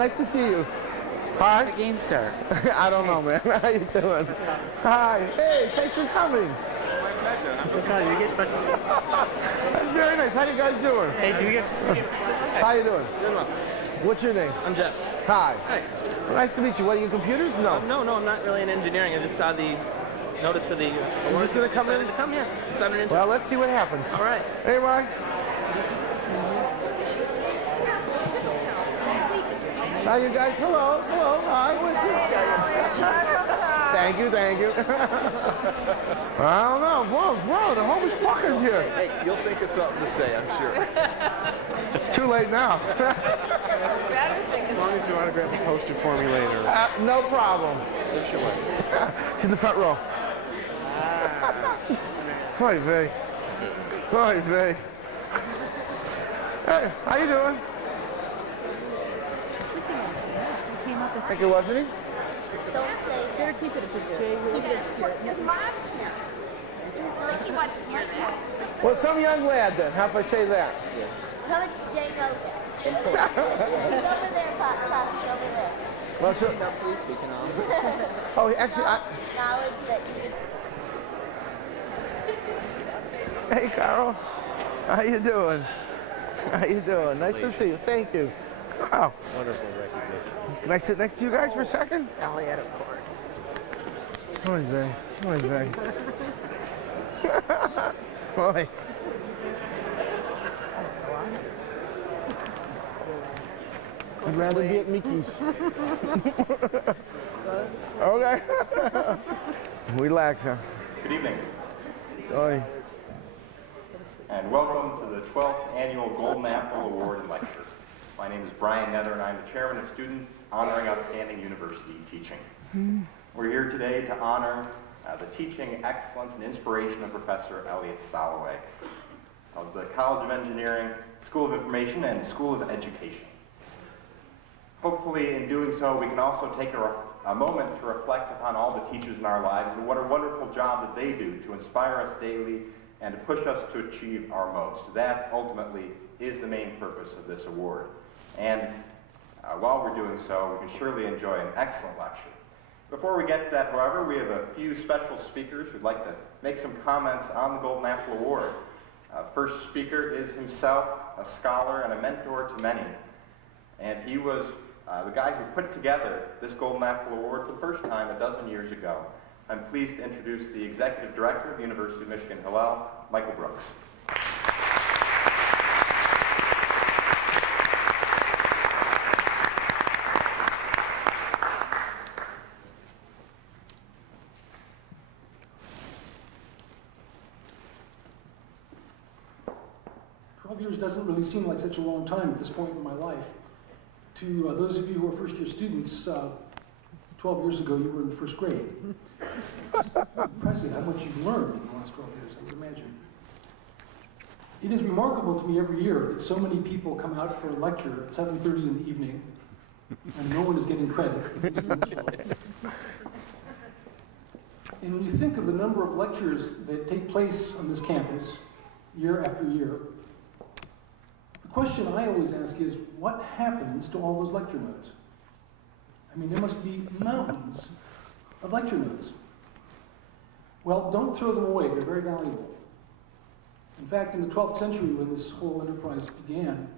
Nice to see you. Hi. The game start. I don't know, man. How you doing? Hi. Hey, thanks for coming. What's up? You get special. That's very nice. How you guys doing? Hey, do we get? How you doing? Doing well. What's your name? I'm Jeff. Hi. Hi. Well, nice to meet you. What are you, computers? No. No, I'm not really in engineering. I just saw the notice for the You're award. just going to come in? To come, yeah. Decided to Well, let's see what happens. All right. Hey, Ryan. Hi, you guys. Hello. Hello. Hi. What's this guy? Thank you. I don't know. Whoa, the whole fuckers here. Hey, you'll think of something to say, I'm sure. It's too late now. As long as you autograph a poster for me later. No problem. She's in the front row. Hi, Vay. Hi, Vay. Hey, how you doing? I think it wasn't he? Don't say better keep it obscure. Keep it obscure. Well, some young lad then. How if I say that? How about Jay Logan? He's over there, Pop. He's over there. Well, so, oh, actually, Knowledge that hey, Carl. How you doing? How you doing? Nice to see you. Thank you. Wow. Wonderful recognition. Can I sit next to you guys for a second? Elliot, of course. Oi, Vay. Oi, Vay. Oi. I'd rather be at Mickey's. Okay. Relax, huh? Good evening, Oi. and welcome to the 12th Annual Golden Apple Award and Lecture. My name is Brian Nether, and I'm the Chairman of Students Honoring Outstanding University Teaching. We're here today to honor the teaching excellence and inspiration of Professor Elliot Soloway of the College of Engineering, School of Information, and School of Education. Hopefully, in doing so, we can also take a moment to reflect upon all the teachers in our lives and what a wonderful job that they do to inspire us daily and to push us to achieve our most. That, ultimately, is the main purpose of this award. And while we're doing so, we can surely enjoy an excellent lecture. Before we get to that, however, we have a few special speakers who'd like to make some comments on the Golden Apple Award. First speaker is himself a scholar and a mentor to many. And he was the guy who put together this Golden Apple Award for the first time a dozen years ago. I'm pleased to introduce the Executive Director of the University of Michigan Hillel, Michael Brooks. 12 years doesn't really seem like such a long time at this point in my life. To those of you who are first-year students, 12 years ago you were in the first grade. Impressive how much you've learned in the last 12 years, I would imagine. It is remarkable to me every year that so many people come out for a lecture at 7:30 in the evening, and no one is getting credit. And when you think of the number of lectures that take place on this campus, year after year, the question I always ask is, what happens to all those lecture notes? I mean, there must be mountains of lecture notes. Well, don't throw them away, they're very valuable. In fact, in the 12th century, when this whole enterprise began,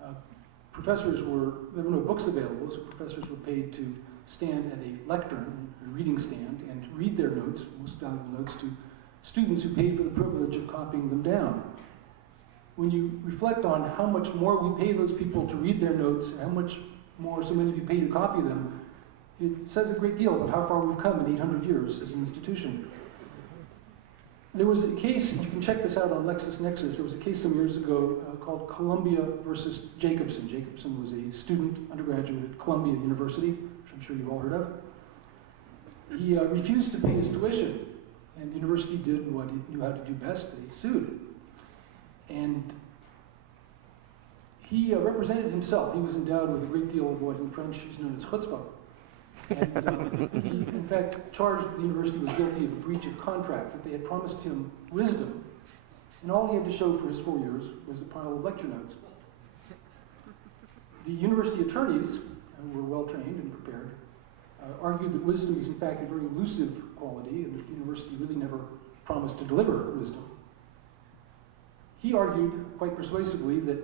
there were no books available, so professors were paid to stand at a lectern, a reading stand, and read their notes, most valuable notes, to students who paid for the privilege of copying them down. When you reflect on how much more we pay those people to read their notes, and how much more so many of you pay to copy them, it says a great deal about how far we've come in 800 years as an institution. There was a case, you can check this out on LexisNexis, there was a case some years ago called Columbia versus Jacobson. Jacobson was a student, undergraduate at Columbia University, which I'm sure you've all heard of. He refused to pay his tuition, and the university did what it knew how to do best, they sued. And he represented himself. He was endowed with a great deal of what in French is known as chutzpah. And he, in fact, charged the university was guilty of a breach of contract, that they had promised him wisdom, and all he had to show for his 4 years was a pile of lecture notes. The university attorneys who were well trained and prepared, argued that wisdom is in fact a very elusive quality and that the university really never promised to deliver wisdom. He argued quite persuasively that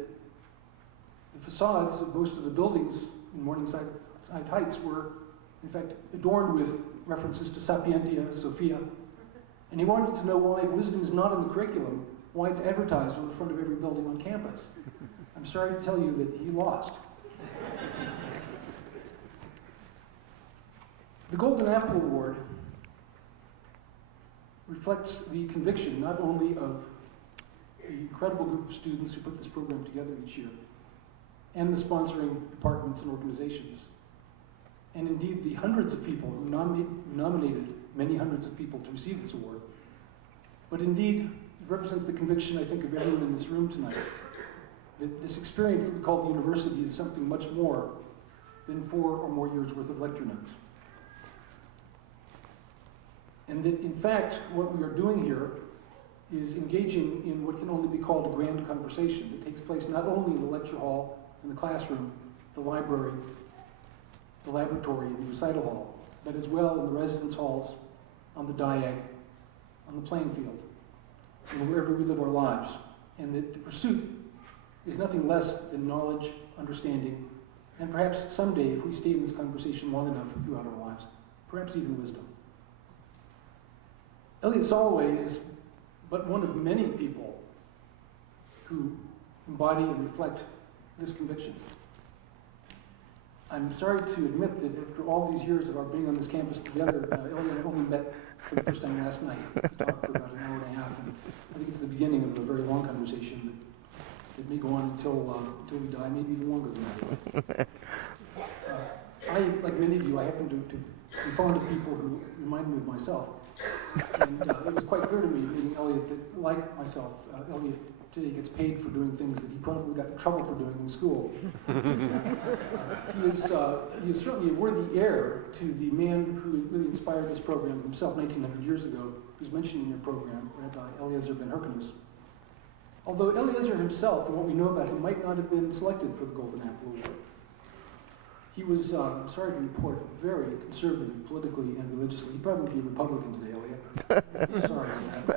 the facades of most of the buildings in Morningside Heights were in fact adorned with references to Sapientia, Sophia, and he wanted to know why wisdom is not in the curriculum, why it's advertised on the front of every building on campus. I'm sorry to tell you that he lost. The Golden Apple Award reflects the conviction not only of the incredible group of students who put this program together each year, and the sponsoring departments and organizations, and indeed the hundreds of people who nominated many hundreds of people to receive this award, but indeed it represents the conviction, I think, of everyone in this room tonight, that this experience that we call the university is something much more than 4 or more years' worth of lecture notes. And that, in fact, what we are doing here is engaging in what can only be called a grand conversation that takes place not only in the lecture hall, in the classroom, the library, the laboratory, and the recital hall, but as well in the residence halls, on the diag, on the playing field, and wherever we live our lives. And that the pursuit is nothing less than knowledge, understanding, and perhaps someday, if we stay in this conversation long enough throughout our lives, perhaps even wisdom. Elliot Soloway is but one of many people who embody and reflect this conviction. I'm sorry to admit that after all these years of our being on this campus together, Elliot and I only met for the first time last night. We talked for about an hour and a half, and I think it's the beginning of a very long conversation that may go on until we die, maybe even longer than that. I, like many of you, I happen to be fond of people who remind me of myself. And it was quite clear to me, meeting Elliot, that like myself, Elliot today gets paid for doing things that he probably got in trouble for doing in school. He is certainly a worthy heir to the man who really inspired this program himself 1900 years ago, who's mentioned in your program, Rabbi Eliezer ben Hyrcanus. Although Eliezer himself, and what we know about him, might not have been selected for the Golden Apple Award. He was, I'm sorry to report, very conservative politically and religiously. He'd probably be a Republican today, Elliot. Sorry about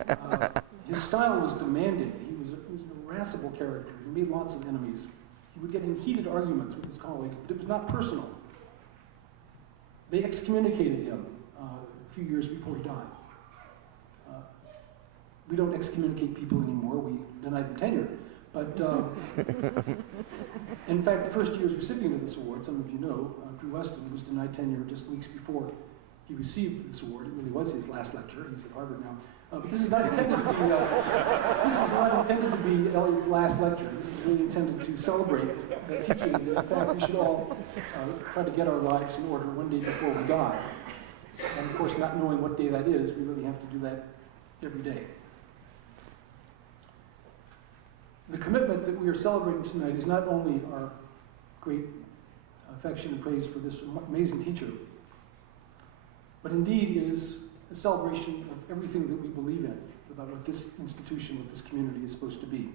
that. His style was demanding. He was an irascible character. He made lots of enemies. He would get in heated arguments with his colleagues, but it was not personal. They excommunicated him a few years before he died. We don't excommunicate people anymore. We deny them tenure. But in fact, the first year's recipient of this award, some of you know, Drew Weston, was denied tenure just weeks before he received this award. It really was his last lecture. He's at Harvard now. But this is not intended to be Elliot's last lecture. This is really intended to celebrate the teaching that, in fact, we should all try to get our lives in order one day before we die. And of course, not knowing what day that is, we really have to do that every day. The commitment that we are celebrating tonight is not only our great affection and praise for this amazing teacher, but indeed is a celebration of everything that we believe in about what this institution, what this community is supposed to be.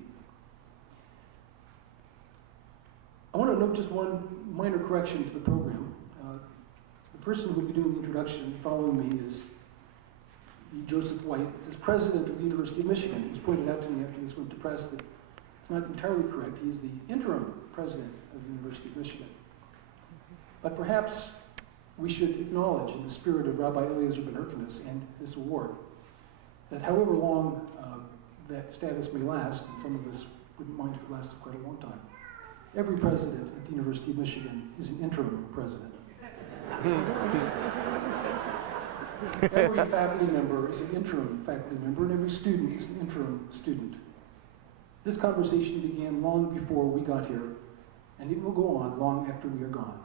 I want to note just one minor correction to the program. The person who will be doing the introduction following me is Joseph White. It says president of the University of Michigan. It was pointed out to me after this went to press that it's not entirely correct. He is the interim president of the University of Michigan. But perhaps we should acknowledge, in the spirit of Rabbi Eliezer ben Hyrcanus and this award, that however long that status may last, and some of us wouldn't mind if it lasted quite a long time, every president at the University of Michigan is an interim president. Every faculty member is an interim faculty member, and every student is an interim student. This conversation began long before we got here, and it will go on long after we are gone.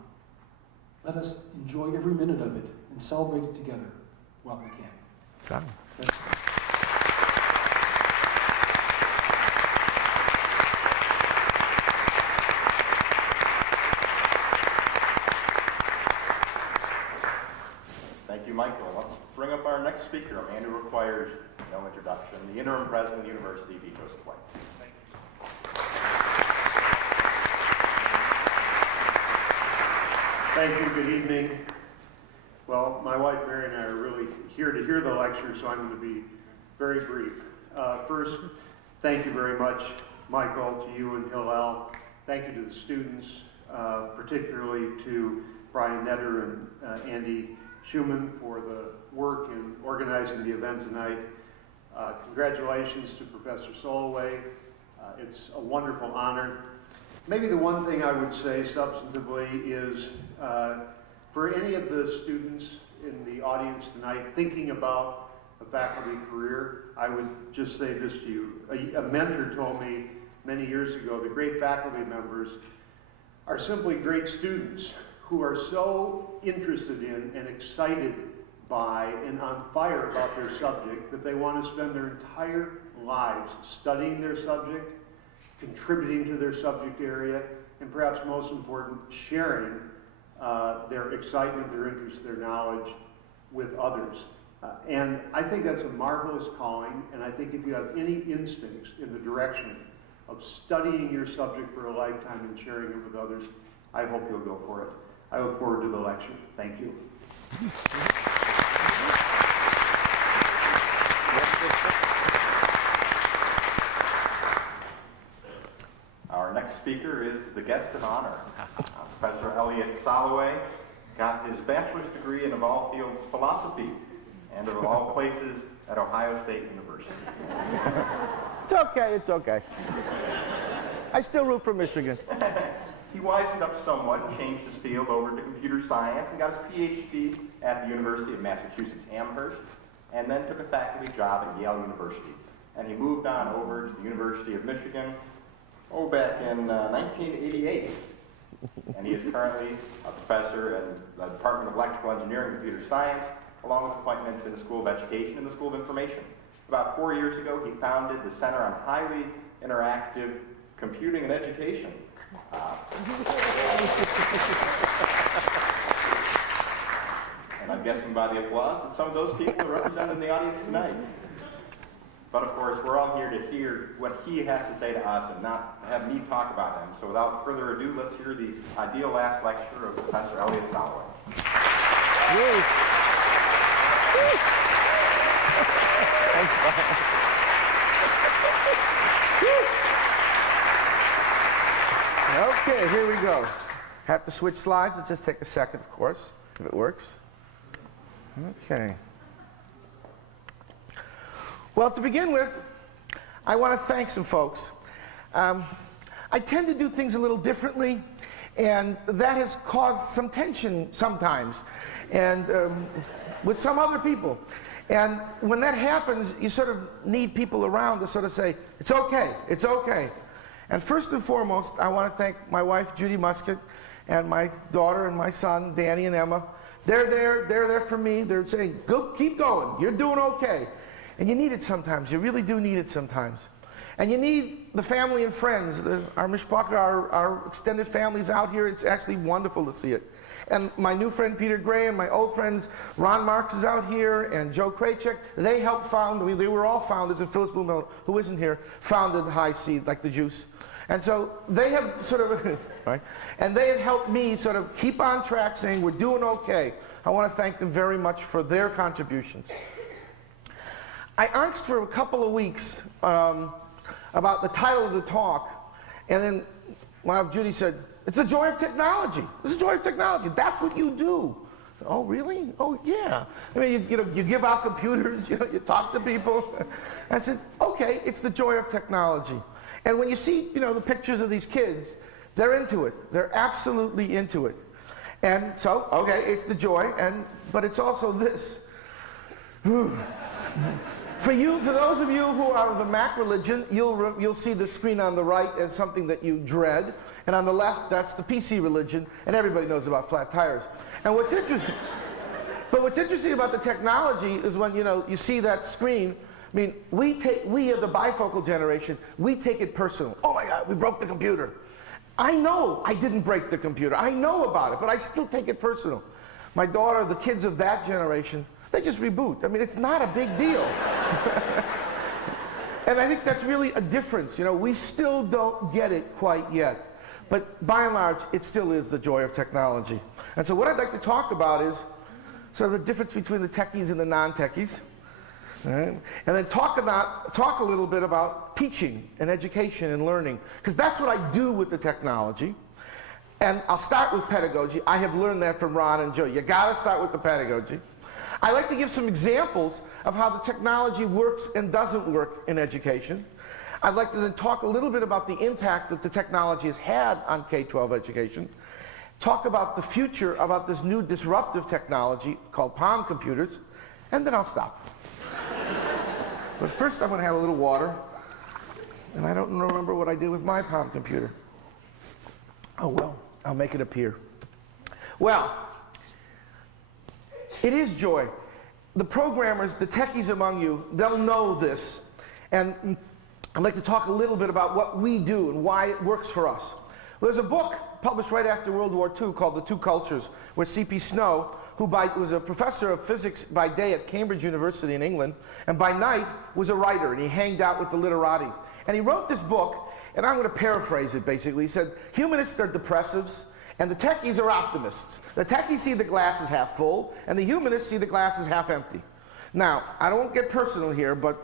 Let us enjoy every minute of it and celebrate it together while we can. Got it. Thank you, Michael. Let's bring up our next speaker, a man who requires no introduction, the interim president of the university, B. Joseph White. Thank you. Good evening. Well, my wife Mary and I are really here to hear the lecture, so I'm going to be very brief. First, thank you very much, Michael, to you and Hillel. Thank you to the students, particularly to Brian Netter and Andy Schumann for the work in organizing the event tonight. Congratulations to Professor Soloway. It's a wonderful honor. Maybe the one thing I would say substantively is for any of the students in the audience tonight thinking about a faculty career, I would just say this to you. A mentor told me many years ago that great faculty members are simply great students who are so interested in and excited by and on fire about their subject that they want to spend their entire lives studying their subject, contributing to their subject area, and perhaps most important, sharing their excitement, their interest, their knowledge with others. And I think that's a marvelous calling, and I think if you have any instincts in the direction of studying your subject for a lifetime and sharing it with others, I hope you'll go for it. I look forward to the lecture. Thank you. Our next speaker is the guest of honor. Professor Elliot Soloway got his bachelor's degree in, of all fields, philosophy, and of all places, at Ohio State University. It's okay, it's okay. I still root for Michigan. He wisened up somewhat and changed his field over to computer science and got his PhD at the University of Massachusetts Amherst, and then took a faculty job at Yale University. And he moved on over to the University of Michigan, back in 1988. And he is currently a professor in the Department of Electrical Engineering and Computer Science, along with appointments in the School of Education and the School of Information. About 4 years ago, he founded the Center on Highly Interactive Computing and Education. And I'm guessing by the applause that some of those people are represented in the audience tonight. But of course, we're all here to hear what he has to say to us and not have me talk about him. So without further ado, let's hear the ideal last lecture of Professor Elliot Soloway. Okay, here we go. Have to switch slides. It'll just take a second, of course, if it works. Okay. Well, to begin with, I want to thank some folks. I tend to do things a little differently, and that has caused some tension sometimes, and with some other people. And when that happens, you sort of need people around to sort of say, it's okay, it's okay. And first and foremost, I want to thank my wife, Judy Musket, and my daughter and my son, Danny and Emma. They're there for me. They're saying, go, keep going, you're doing okay. And you need it sometimes. You really do need it sometimes. And you need the family and friends. Our mishpacha, our extended families out here, it's actually wonderful to see it. And my new friend Peter Gray and my old friends Ron Marks is out here and Joe Kraychek, they helped found, they were all founders, and Phyllis Blumel, who isn't here, founded High Seed, like the juice. And so they have sort of, right? And they have helped me sort of keep on track saying we're doing okay. I want to thank them very much for their contributions. I angst for a couple of weeks about the title of the talk, and then Judy said, it's the joy of technology. It's the joy of technology. That's what you do. Oh, really? Oh, yeah. I mean, you give out computers, you talk to people. I said, okay, it's the joy of technology. And when you see, the pictures of these kids, they're into it. They're absolutely into it. And so, okay, it's the joy, but it's also this. For those of you who are of the Mac religion, you'll see the screen on the right as something that you dread, and on the left, that's the PC religion, and everybody knows about flat tires. And what's interesting about the technology is when you see that screen. I mean, we of the bifocal generation, we take it personal. Oh my God, we broke the computer. I know I didn't break the computer. I know about it, but I still take it personal. My daughter, the kids of that generation, they just reboot. I mean, it's not a big deal. And I think that's really a difference. We still don't get it quite yet. But by and large, it still is the joy of technology. And so what I'd like to talk about is sort of the difference between the techies and the non-techies. Right? And then talk a little bit about teaching and education and learning, because that's what I do with the technology. And I'll start with pedagogy. I have learned that from Ron and Joe. You gotta start with the pedagogy. I like to give some examples of how the technology works and doesn't work in education. I'd like to then talk a little bit about the impact that the technology has had on K-12 education. Talk about the future, about this new disruptive technology called palm computers, and then I'll stop. But first I'm going to have a little water, and I don't remember what I did with my palm computer. Oh well, I'll make it appear. Well, it is joy. The programmers, the techies among you, they'll know this. And I'd like to talk a little bit about what we do and why it works for us. Well, there's a book published right after World War II called The Two Cultures, where C.P. Snow, who was a professor of physics by day at Cambridge University in England, and by night was a writer, and he hanged out with the literati. And he wrote this book, and I'm going to paraphrase it basically. He said, humanists are depressives, and the techies are optimists. The techies see the glass as half full, and the humanists see the glass as half empty. Now, I don't get personal here, but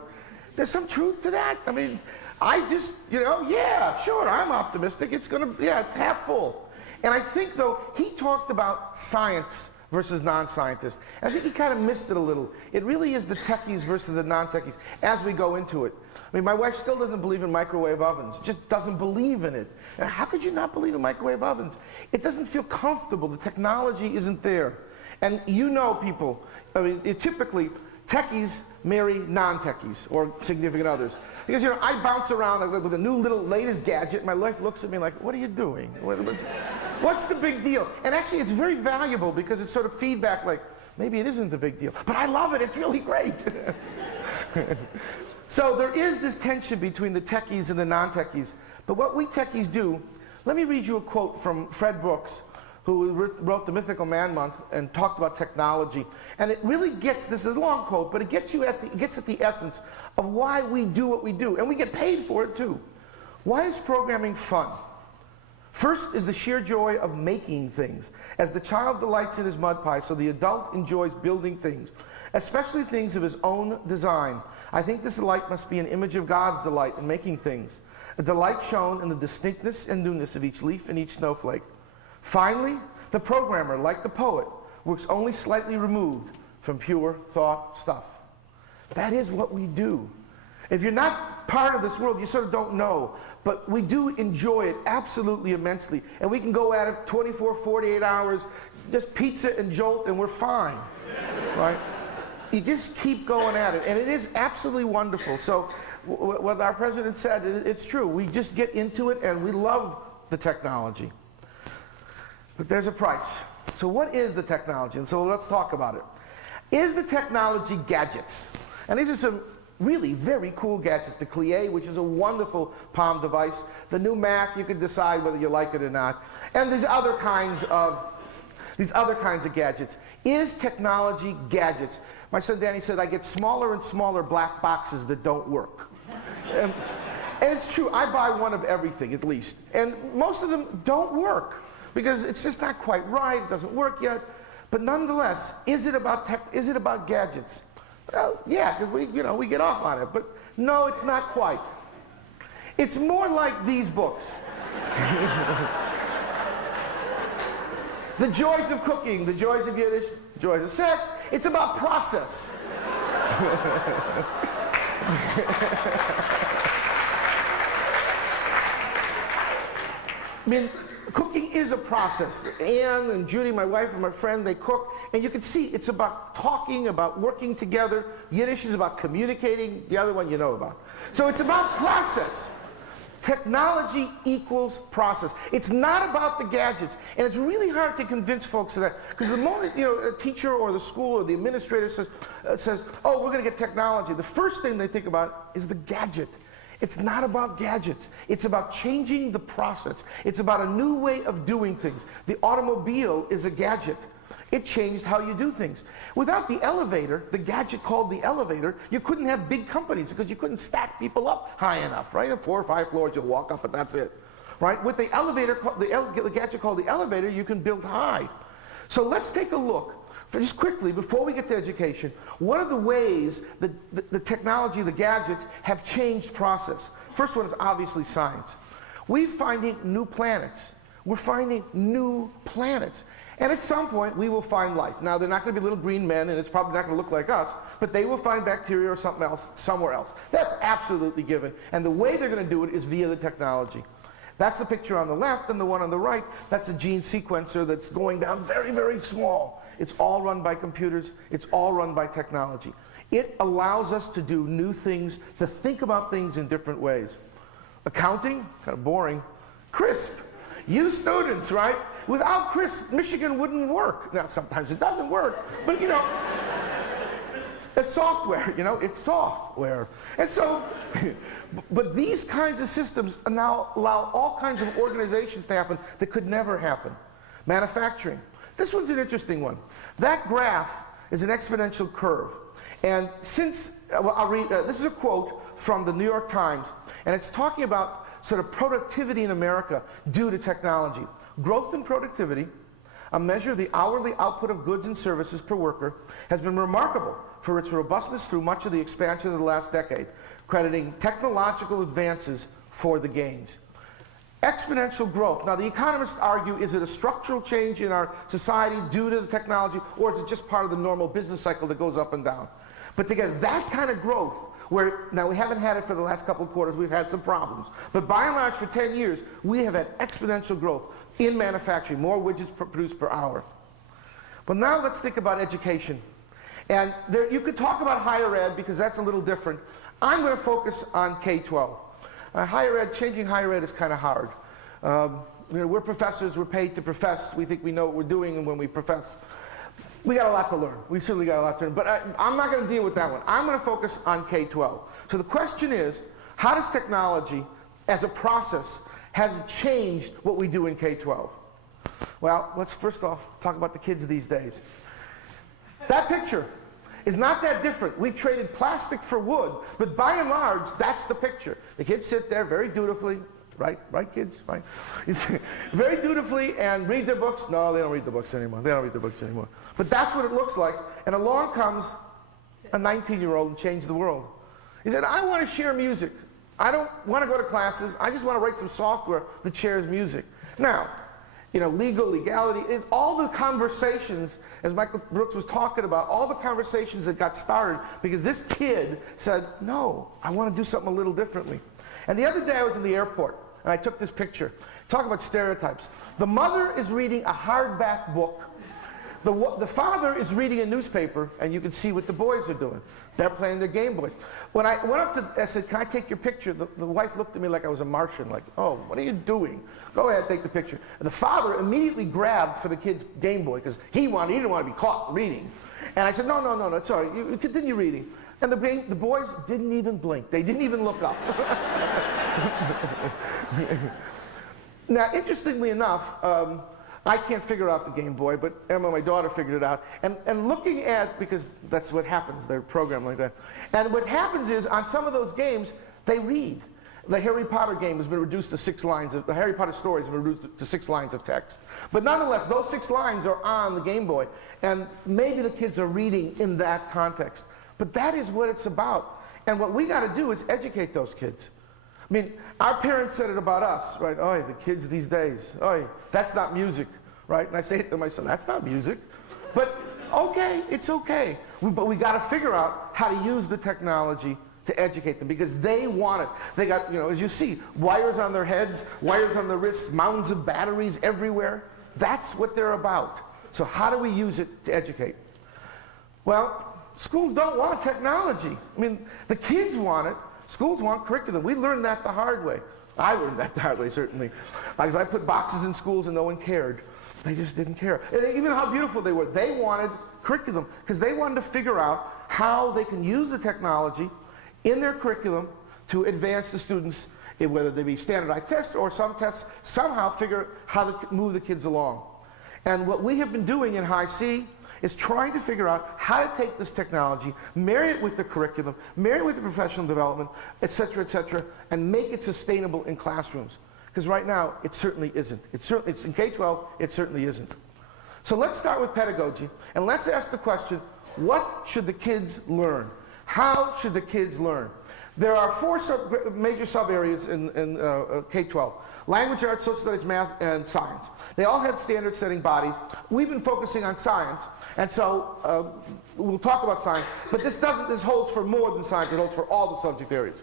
there's some truth to that. I mean, I just, yeah, sure, I'm optimistic. It's half full. And I think, though, he talked about science versus non-scientists. And I think he kind of missed it a little. It really is the techies versus the non-techies as we go into it. I mean, my wife still doesn't believe in microwave ovens, just doesn't believe in it. And how could you not believe in microwave ovens? It doesn't feel comfortable. The technology isn't there. And people, I mean, typically, techies marry non-techies or significant others. Because, I bounce around with a new little latest gadget. My wife looks at me like, what are you doing? What's the big deal? And actually, it's very valuable because it's sort of feedback like, maybe it isn't a big deal. But I love it. It's really great. So there is this tension between the techies and the non-techies. But what we techies do, let me read you a quote from Fred Brooks, who wrote the Mythical Man Month and talked about technology. And it really gets, this is a long quote, but it gets at the essence of why we do what we do. And we get paid for it too. Why is programming fun? First is the sheer joy of making things. As the child delights in his mud pie, so the adult enjoys building things, especially things of his own design. I think this delight must be an image of God's delight in making things, a delight shown in the distinctness and newness of each leaf and each snowflake. Finally, the programmer, like the poet, works only slightly removed from pure thought stuff. That is what we do. If you're not part of this world, you sort of don't know. But we do enjoy it absolutely immensely. And we can go at it 24, 48 hours, just pizza and jolt, and we're fine. Right? You just keep going at it. And it is absolutely wonderful. So what our president said, it's true. We just get into it, and we love the technology. But there's a price. So what is the technology? And so let's talk about it. Is the technology gadgets? And these are some really very cool gadgets. The Clie, which is a wonderful palm device. The new Mac, you can decide whether you like it or not. And these other kinds of gadgets. Is technology gadgets? My son Danny said, I get smaller and smaller black boxes that don't work. And it's true, I buy one of everything at least. And most of them don't work because it's just not quite right, it doesn't work yet. But nonetheless, is it about gadgets? Well, yeah, because we get off on it. But no, it's not quite. It's more like these books. The Joys of Cooking, The Joys of Yiddish, Joys of Sex. It's about process. I mean, cooking is a process. Ann and Judy, my wife and my friend, they cook. And you can see it's about talking, about working together. Yiddish is about communicating. The other one you know about. So it's about process. Technology equals process. It's not about the gadgets. And it's really hard to convince folks of that. Because the moment a teacher or the school or the administrator says, oh, we're going to get technology, the first thing they think about is the gadget. It's not about gadgets. It's about changing the process. It's about a new way of doing things. The automobile is a gadget. It changed how you do things. Without the elevator, the gadget called the elevator, you couldn't have big companies because you couldn't stack people up high enough, right? At 4 or 5 floors, you'll walk up and that's it. right? With the elevator, the gadget called the elevator, you can build high. So let's take a look, just quickly, before we get to education, what are the ways that the technology, the gadgets, have changed process? First one is obviously science. We're finding new planets. We're finding new planets. And at some point, we will find life. Now, they're not going to be little green men, and it's probably not going to look like us, but they will find bacteria or something else somewhere else. That's absolutely given. And the way they're going to do it is via the technology. That's the picture on the left, and the one on the right, that's a gene sequencer that's going down very, very small. It's all run by computers. It's all run by technology. It allows us to do new things, to think about things in different ways. Accounting, kind of boring. CRISP. You students, right? Without CRISP, Michigan wouldn't work. Now, sometimes it doesn't work, but you know, it's software, you know, it's software. And so, but these kinds of systems now allow all kinds of organizations to happen that could never happen. Manufacturing. This one's an interesting one. That graph is an exponential curve. And since, well, I'll read, this is a quote from the New York Times, and it's talking about sort of productivity in America due to technology. Growth in productivity, a measure of the hourly output of goods and services per worker, has been remarkable for its robustness through much of the expansion of the last decade, crediting technological advances for the gains. Exponential growth. Now, the economists argue, is it a structural change in our society due to the technology, or is it just part of the normal business cycle that goes up and down? But to get that kind of growth, where, now we haven't had it for the last couple of quarters, we've had some problems. But by and large, for 10 years, we have had exponential growth in manufacturing, more widgets produced per hour. But now let's think about education. And there, you could talk about higher ed because that's a little different. I'm going to focus on K-12. Higher ed, changing higher ed is kind of hard. You know, we're professors, we're paid to profess. We think we know what we're doing when we profess. We got a lot to learn. We certainly got a lot to learn. But I'm not going to deal with that one. I'm going to focus on K-12. So the question is, how does technology as a process has changed what we do in K-12? Well, let's first off talk about the kids these days. That picture is not that different. We've traded plastic for wood, but by and large, that's the picture. The kids sit there very dutifully, right kids, right? Very dutifully and read their books. No, they don't read the books anymore. They don't read the books anymore. But that's what it looks like. And along comes a 19-year-old and changed the world. He said, I want to share music. I don't want to go to classes. I just want to write some software that shares music. Now, you know, legality, all the conversations, as Michael Brooks was talking about, all the conversations that got started because this kid said, no, I want to do something a little differently. And the other day I was in the airport and I took this picture. Talk about stereotypes. The mother is reading a hardback book. The father is reading a newspaper, and you can see what the boys are doing. They're playing their Game Boys. When I went up to, I said, can I take your picture? The wife looked at me like I was a Martian, like, oh, what are you doing? Go ahead, take the picture. And the father immediately grabbed for the kid's Game Boy, because he didn't want to be caught reading. And I said, no, it's all right. You continue reading. And the boys didn't even blink. They didn't even look up. Now, interestingly enough, I can't figure out the Game Boy, but Emma, my daughter, figured it out. And looking at, because that's what happens, they're programmed like that. And what happens is, on some of those games, they read. The Harry Potter game has been reduced to 6 lines, the Harry Potter stories have been reduced to 6 lines of text. But nonetheless, those 6 lines are on the Game Boy. And maybe the kids are reading in that context. But that is what it's about. And what we got to do is educate those kids. I mean, our parents said it about us, right? Oh, the kids these days, oh, that's not music, right? And I say to them, I said, that's not music. But okay, it's okay. But we got to figure out how to use the technology to educate them because they want it. They got, you know, as you see, wires on their heads, wires on their wrists, mounds of batteries everywhere. That's what they're about. So how do we use it to educate? Well, schools don't want technology. I mean, the kids want it. Schools want curriculum. We learned that the hard way. I learned that the hard way, certainly. Because I put boxes in schools and no one cared. They just didn't care. And even how beautiful they were. They wanted curriculum because they wanted to figure out how they can use the technology in their curriculum to advance the students, whether they be standardized tests or some tests, somehow figure how to move the kids along. And what we have been doing in High C is trying to figure out how to take this technology, marry it with the curriculum, marry it with the professional development, et cetera, and make it sustainable in classrooms. Because right now, it certainly isn't. It's in K-12, it certainly isn't. So let's start with pedagogy, and let's ask the question, what should the kids learn? How should the kids learn? There are four major sub-areas in K-12. Language, arts, social studies, math, and science. They all have standard-setting bodies. We've been focusing on science, and so we'll talk about science, but this holds for more than science, it holds for all the subject areas.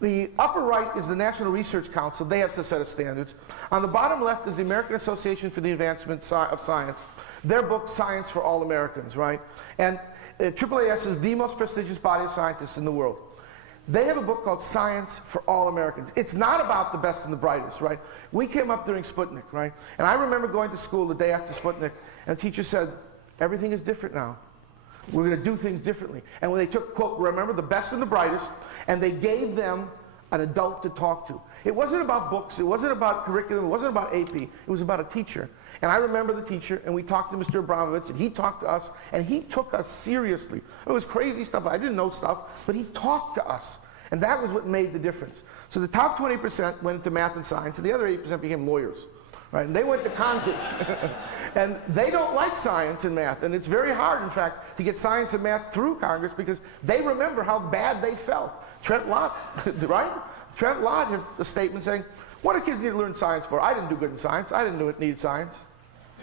The upper right is the National Research Council. They have a set of standards. On the bottom left is the American Association for the Advancement of Science. Their book, Science for All Americans, right? And AAAS is the most prestigious body of scientists in the world. They have a book called Science for All Americans. It's not about the best and the brightest, right? We came up during Sputnik, right? And I remember going to school the day after Sputnik, and the teacher said, everything is different now. We're going to do things differently. And when they took, quote, remember the best and the brightest, and they gave them an adult to talk to. It wasn't about books, it wasn't about curriculum, it wasn't about AP, it was about a teacher. And I remember the teacher, and we talked to Mr. Abramovich, and he talked to us, and he took us seriously. It was crazy stuff, I didn't know stuff, but he talked to us. And that was what made the difference. So the top 20% went into math and science, and the other 80% became lawyers. Right? And they went to Congress. And they don't like science and math. And it's very hard, in fact, to get science and math through Congress because they remember how bad they felt. Trent Lott, right? Trent Lott has a statement saying, what do kids need to learn science for? I didn't do good in science. I didn't need science.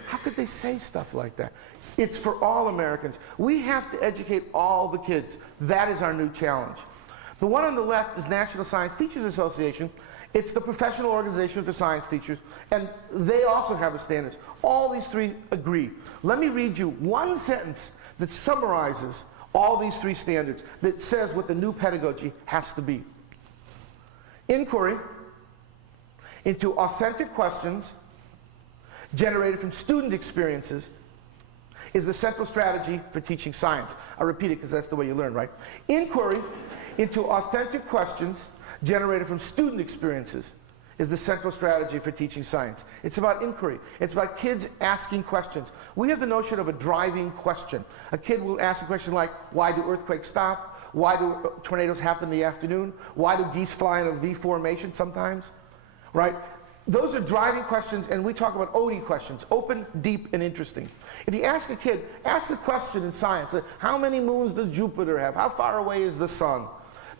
How could they say stuff like that? It's for all Americans. We have to educate all the kids. That is our new challenge. The one on the left is National Science Teachers Association. It's the professional organization for science teachers, and they also have a standards. All these three agree. Let me read you one sentence that summarizes all these three standards, that says what the new pedagogy has to be. Inquiry into authentic questions generated from student experiences is the central strategy for teaching science. I'll repeat it because that's the way you learn, right? Inquiry into authentic questions generated from student experiences is the central strategy for teaching science. It's about inquiry. It's about kids asking questions. We have the notion of a driving question. A kid will ask a question like, why do earthquakes stop? Why do tornadoes happen in the afternoon? Why do geese fly in a V formation sometimes? Right? Those are driving questions, and we talk about OD questions, open, deep, and interesting. If you ask a kid, ask a question in science, like, how many moons does Jupiter have? How far away is the sun?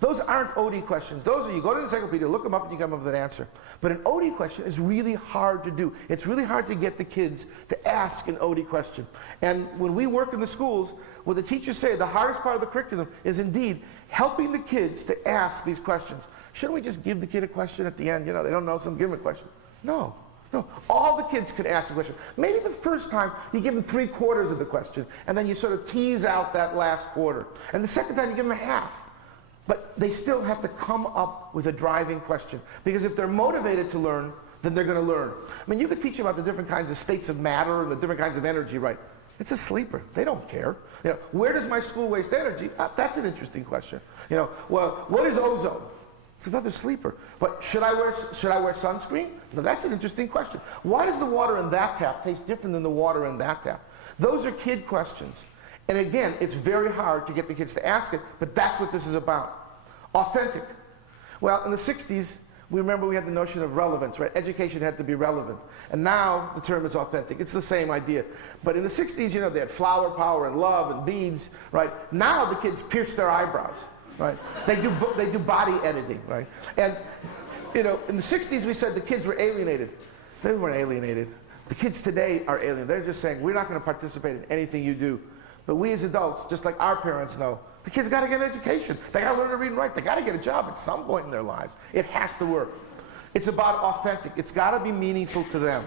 Those aren't OD questions. Those are, you go to the encyclopedia, look them up, and you come up with an answer. But an OD question is really hard to do. It's really hard to get the kids to ask an OD question. And when we work in the schools, what the teachers say, the hardest part of the curriculum is indeed helping the kids to ask these questions. Shouldn't we just give the kid a question at the end? You know, they don't know, so give them a question. No. No, all the kids could ask a question. Maybe the first time you give them 3/4 of the question, and then you sort of tease out that last quarter. And the second time you give them a half. But they still have to come up with a driving question. Because if they're motivated to learn, then they're going to learn. I mean, you could teach them about the different kinds of states of matter and the different kinds of energy, right? It's a sleeper. They don't care. You know, where does my school waste energy? That's an interesting question. You know, well, what is ozone? It's another sleeper. But should I wear sunscreen? Now, that's an interesting question. Why does the water in that tap taste different than the water in that tap? Those are kid questions. And again, it's very hard to get the kids to ask it, but that's what this is about. Authentic. Well, in the 60s, we remember we had the notion of relevance, right? Education had to be relevant. And now the term is authentic. It's the same idea. But in the 60s, you know, they had flower power and love and beads, right? Now the kids pierce their eyebrows, right? They do body editing, right? And, you know, in the 60s, we said the kids were alienated. They weren't alienated. The kids today are alien. They're just saying, we're not going to participate in anything you do. But we as adults, just like our parents know, the kids got to get an education. They got to learn to read and write. They got to get a job at some point in their lives. It has to work. It's about authentic. It's got to be meaningful to them.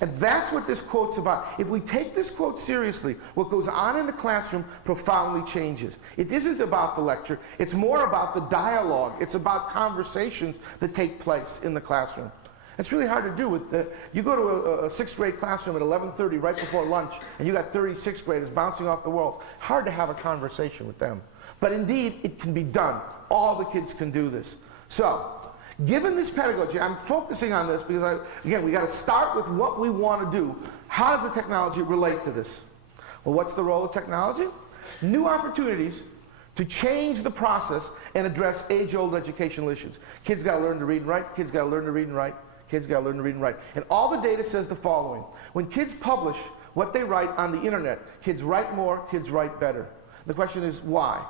And that's what this quote's about. If we take this quote seriously, what goes on in the classroom profoundly changes. It isn't about the lecture. It's more about the dialogue. It's about conversations that take place in the classroom. It's really hard to do. You go to a 6th grade classroom at 11:30 right before lunch, and you got 30 6th graders bouncing off the walls. Hard to have a conversation with them. But indeed, it can be done. All the kids can do this. So, given this pedagogy, I'm focusing on this because, again, we got to start with what we want to do. How does the technology relate to this? Well, what's the role of technology? New opportunities to change the process and address age-old educational issues. Kids got to learn to read and write. Kids got to learn to read and write. Kids got to learn to read and write. And all the data says the following. When kids publish what they write on the internet, kids write more, kids write better. The question is why?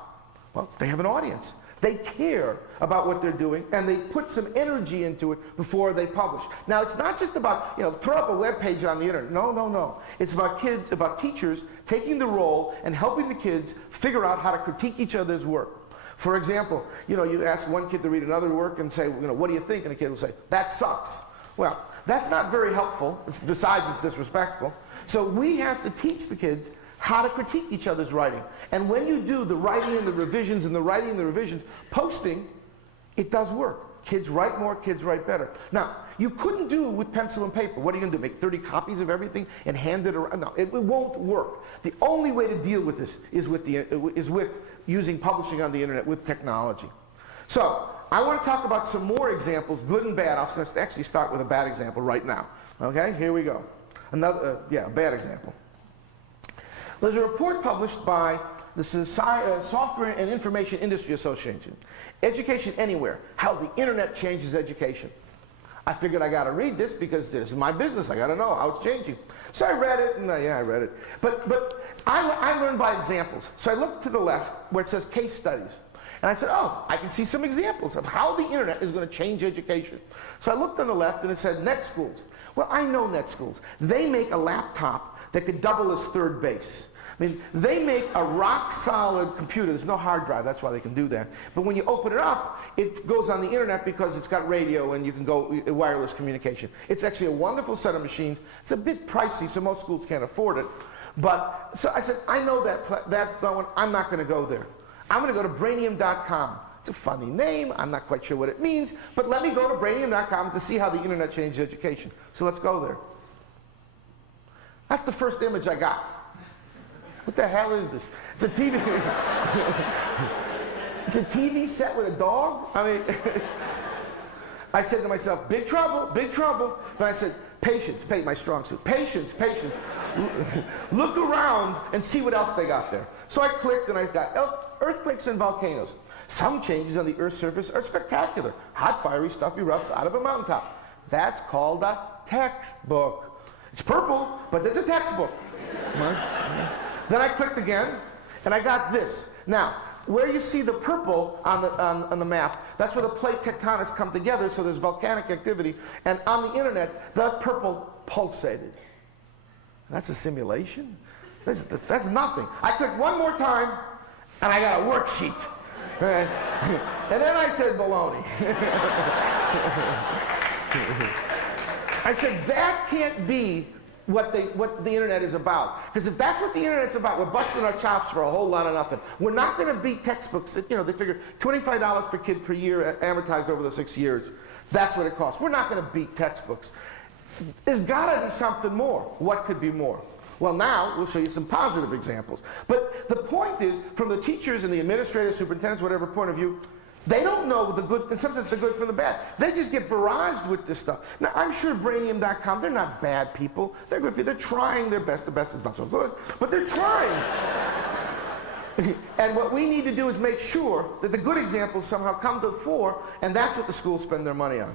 Well, they have an audience. They care about what they're doing, and they put some energy into it before they publish. Now, it's not just about, throw up a web page on the internet. No, no, no. It's about kids, about teachers taking the role and helping the kids figure out how to critique each other's work. For example, you ask one kid to read another work and say, what do you think? And the kid will say, that sucks. Well, that's not very helpful. Besides, it's disrespectful. So we have to teach the kids how to critique each other's writing. And when you do the writing and the revisions and the writing and the revisions, posting, it does work. Kids write more, kids write better. Now, you couldn't do it with pencil and paper. What are you going to do, make 30 copies of everything and hand it around? No, it won't work. The only way to deal with this is with using publishing on the internet with technology. So, I want to talk about some more examples, good and bad. I was going to actually start with a bad example right now. Okay, here we go. Another, bad example. There's a report published by the Software and Information Industry Association, Education Anywhere, How the Internet Changes Education. I figured I got to read this because this is my business. I got to know how it's changing. So I read it, and I read it. But I learned by examples. So I looked to the left where it says case studies. And I said, I can see some examples of how the internet is going to change education. So I looked on the left, and it said net schools. Well, I know net schools. They make a laptop that could double as third base. I mean, they make a rock-solid computer. There's no hard drive. That's why they can do that. But when you open it up, it goes on the internet because it's got radio and you can go wireless communication. It's actually a wonderful set of machines. It's a bit pricey, so most schools can't afford it. But so I said, I know that one. I'm not going to go there. I'm going to go to Brainium.com. It's a funny name. I'm not quite sure what it means. But let me go to Brainium.com to see how the internet changed education. So let's go there. That's the first image I got. What the hell is this? It's a TV. It's a TV set with a dog? I mean, I said to myself, big trouble, big trouble. But I said, patience, my strong suit. Patience, patience. Look around and see what else they got there. So I clicked and I got earthquakes and volcanoes. Some changes on the Earth's surface are spectacular. Hot, fiery stuff erupts out of a mountaintop. That's called a textbook. It's purple, but it's a textbook. Then I clicked again, and I got this. Now, where you see the purple on the map, that's where the plate tectonics come together, so there's volcanic activity. And on the internet, the purple pulsated. That's a simulation? That's nothing. I clicked one more time, and I got a worksheet. And then I said, baloney. I said, that can't be what the internet is about. Because if that's what the internet's about, we're busting our chops for a whole lot of nothing. We're not going to beat textbooks. They figure $25 per kid per year amortized over the 6 years. That's what it costs. We're not going to beat textbooks. There's got to be something more. What could be more? Well, now we'll show you some positive examples. But the point is, from the teachers and the administrators, superintendents, whatever point of view, they don't know the good, and sometimes the good from the bad. They just get barraged with this stuff. Now, I'm sure Brainium.com, they're not bad people. They're good people. They're trying their best. The best is not so good, but they're trying. And what we need to do is make sure that the good examples somehow come to the fore, and that's what the schools spend their money on.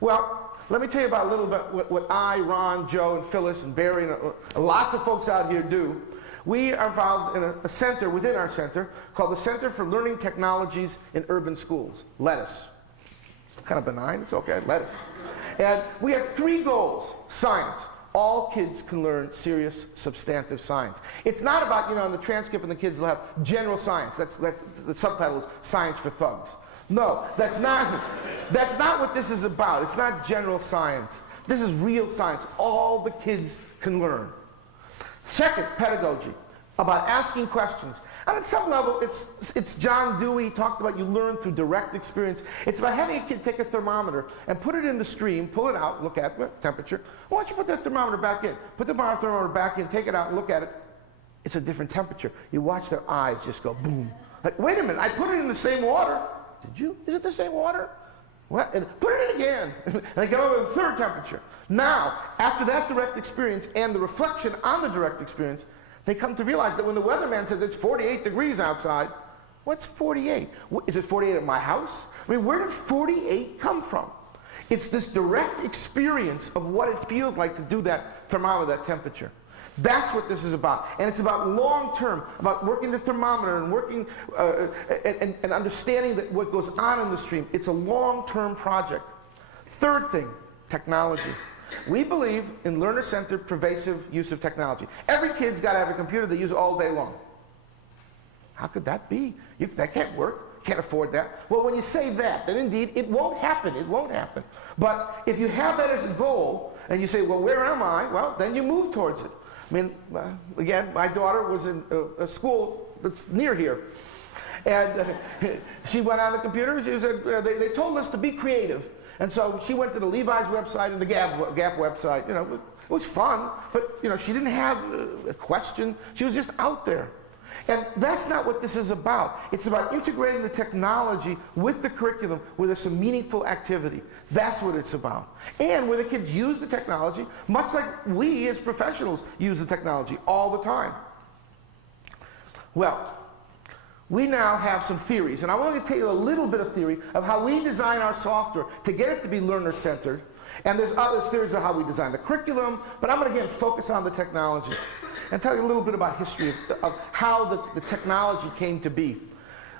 Well, let me tell you about a little bit what I, Ron, Joe, and Phyllis, and Barry, and lots of folks out here do. We are involved in a center within our center called the Center for Learning Technologies in Urban Schools, LETUS. Kind of benign, it's okay, LETUS. And we have 3 goals. Science. All kids can learn serious, substantive science. It's not about, on the transcript and the kids will have general science. The subtitle is Science for Thugs. No, that's not what this is about. It's not general science. This is real science. All the kids can learn. Second, pedagogy, about asking questions. And at some level, it's John Dewey talked about you learn through direct experience. It's about having a kid take a thermometer and put it in the stream, pull it out, look at the temperature. Why don't you put that thermometer back in? Put the thermometer back in, take it out, and look at it. It's a different temperature. You watch their eyes just go boom. Like, wait a minute, I put it in the same water. Did you? Is it the same water? What? And put it in again. And they go over the 3rd temperature. Now, after that direct experience and the reflection on the direct experience, they come to realize that when the weatherman says it's 48 degrees outside, what's 48? Is it 48 at my house? I mean, where did 48 come from? It's this direct experience of what it feels like to do that thermometer, that temperature. That's what this is about. And it's about long term, about working the thermometer and working and understanding that what goes on in the stream. It's a long-term project. Third thing, technology. We believe in learner-centered, pervasive use of technology. Every kid's got to have a computer they use all day long. How could that be? That can't work. Can't afford that. Well, when you say that, then indeed it won't happen. It won't happen. But if you have that as a goal, and you say, well, where am I? Well, then you move towards it. I mean, again, my daughter was in a school that's near here. And she went on the computer. She said, they told us to be creative. And so she went to the Levi's website and the Gap website. You know, it was fun, but you know, she didn't have a question. She was just out there. And that's not what this is about. It's about integrating the technology with the curriculum where there's some meaningful activity. That's what it's about. And where the kids use the technology, much like we as professionals use the technology all the time. Well, we now have some theories, and I want to tell you a little bit of theory of how we design our software to get it to be learner-centered. And there's other theories of how we design the curriculum, but I'm going to again focus on the technology and tell you a little bit about history of how the technology came to be.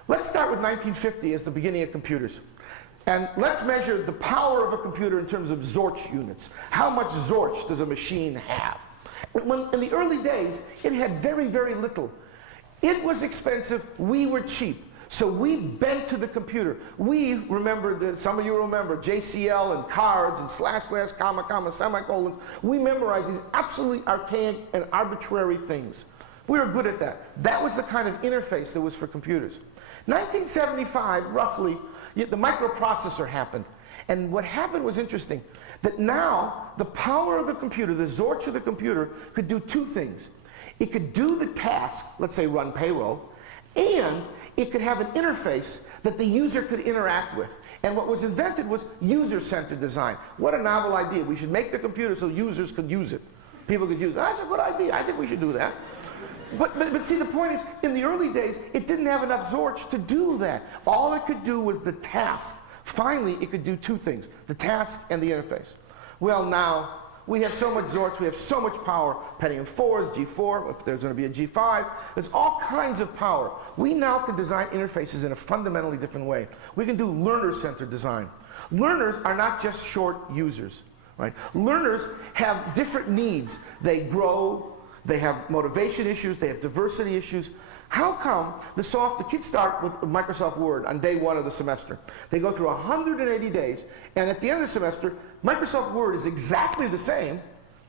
Let's start with 1950 as the beginning of computers. And let's measure the power of a computer in terms of Zorch units. How much Zorch does a machine have? In the early days, it had very, very little. It was expensive, we were cheap. So we bent to the computer. We remembered, some of you remember, JCL and cards and slash, comma, comma, semicolons. We memorized these absolutely archaic and arbitrary things. We were good at that. That was the kind of interface that was for computers. 1975, roughly, the microprocessor happened. And what happened was interesting, that now the power of the computer, the Zorch of the computer, could do two things. It could do the task, let's say run payroll, and it could have an interface that the user could interact with. And what was invented was user-centered design. What a novel idea. We should make the computer so users could use it. People could use it. That's a good idea. I think we should do that. But see, the point is, in the early days, it didn't have enough Zorch to do that. All it could do was the task. Finally, it could do two things, the task and the interface. Well, now, we have so much Zorch, we have so much power, Pentium 4s, G4, if there's going to be a G5, there's all kinds of power. We now can design interfaces in a fundamentally different way. We can do learner-centered design. Learners are not just short users, right? Learners have different needs. They grow, they have motivation issues, they have diversity issues. How come the kids start with Microsoft Word on day one of the semester? They go through 180 days, and at the end of the semester, Microsoft Word is exactly the same,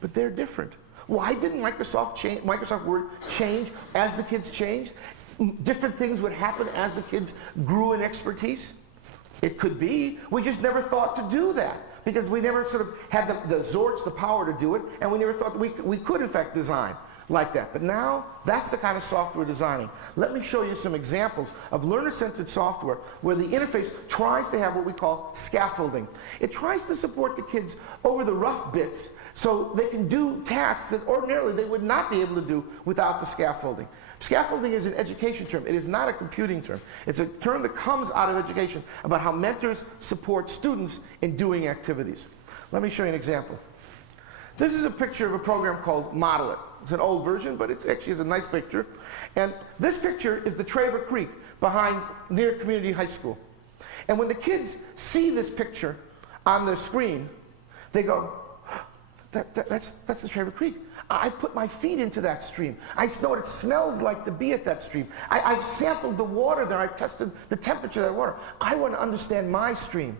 but they're different. Why didn't Microsoft Word change as the kids changed? Different things would happen as the kids grew in expertise? It could be. We just never thought to do that because we never sort of had the Zorch, the power to do it, and we never thought that we could, in fact, design like that. But now, that's the kind of software we're designing. Let me show you some examples of learner-centered software where the interface tries to have what we call scaffolding. It tries to support the kids over the rough bits so they can do tasks that ordinarily they would not be able to do without the scaffolding. Scaffolding is an education term. It is not a computing term. It's a term that comes out of education about how mentors support students in doing activities. Let me show you an example. This is a picture of a program called Model It. It's an old version, but it actually is a nice picture. And this picture is the Traver Creek near Community High School. And when the kids see this picture on the screen, they go, that's the Traver Creek. I put my feet into that stream. I know what it smells like to be at that stream. I've sampled the water there. I've tested the temperature of that water. I want to understand my stream.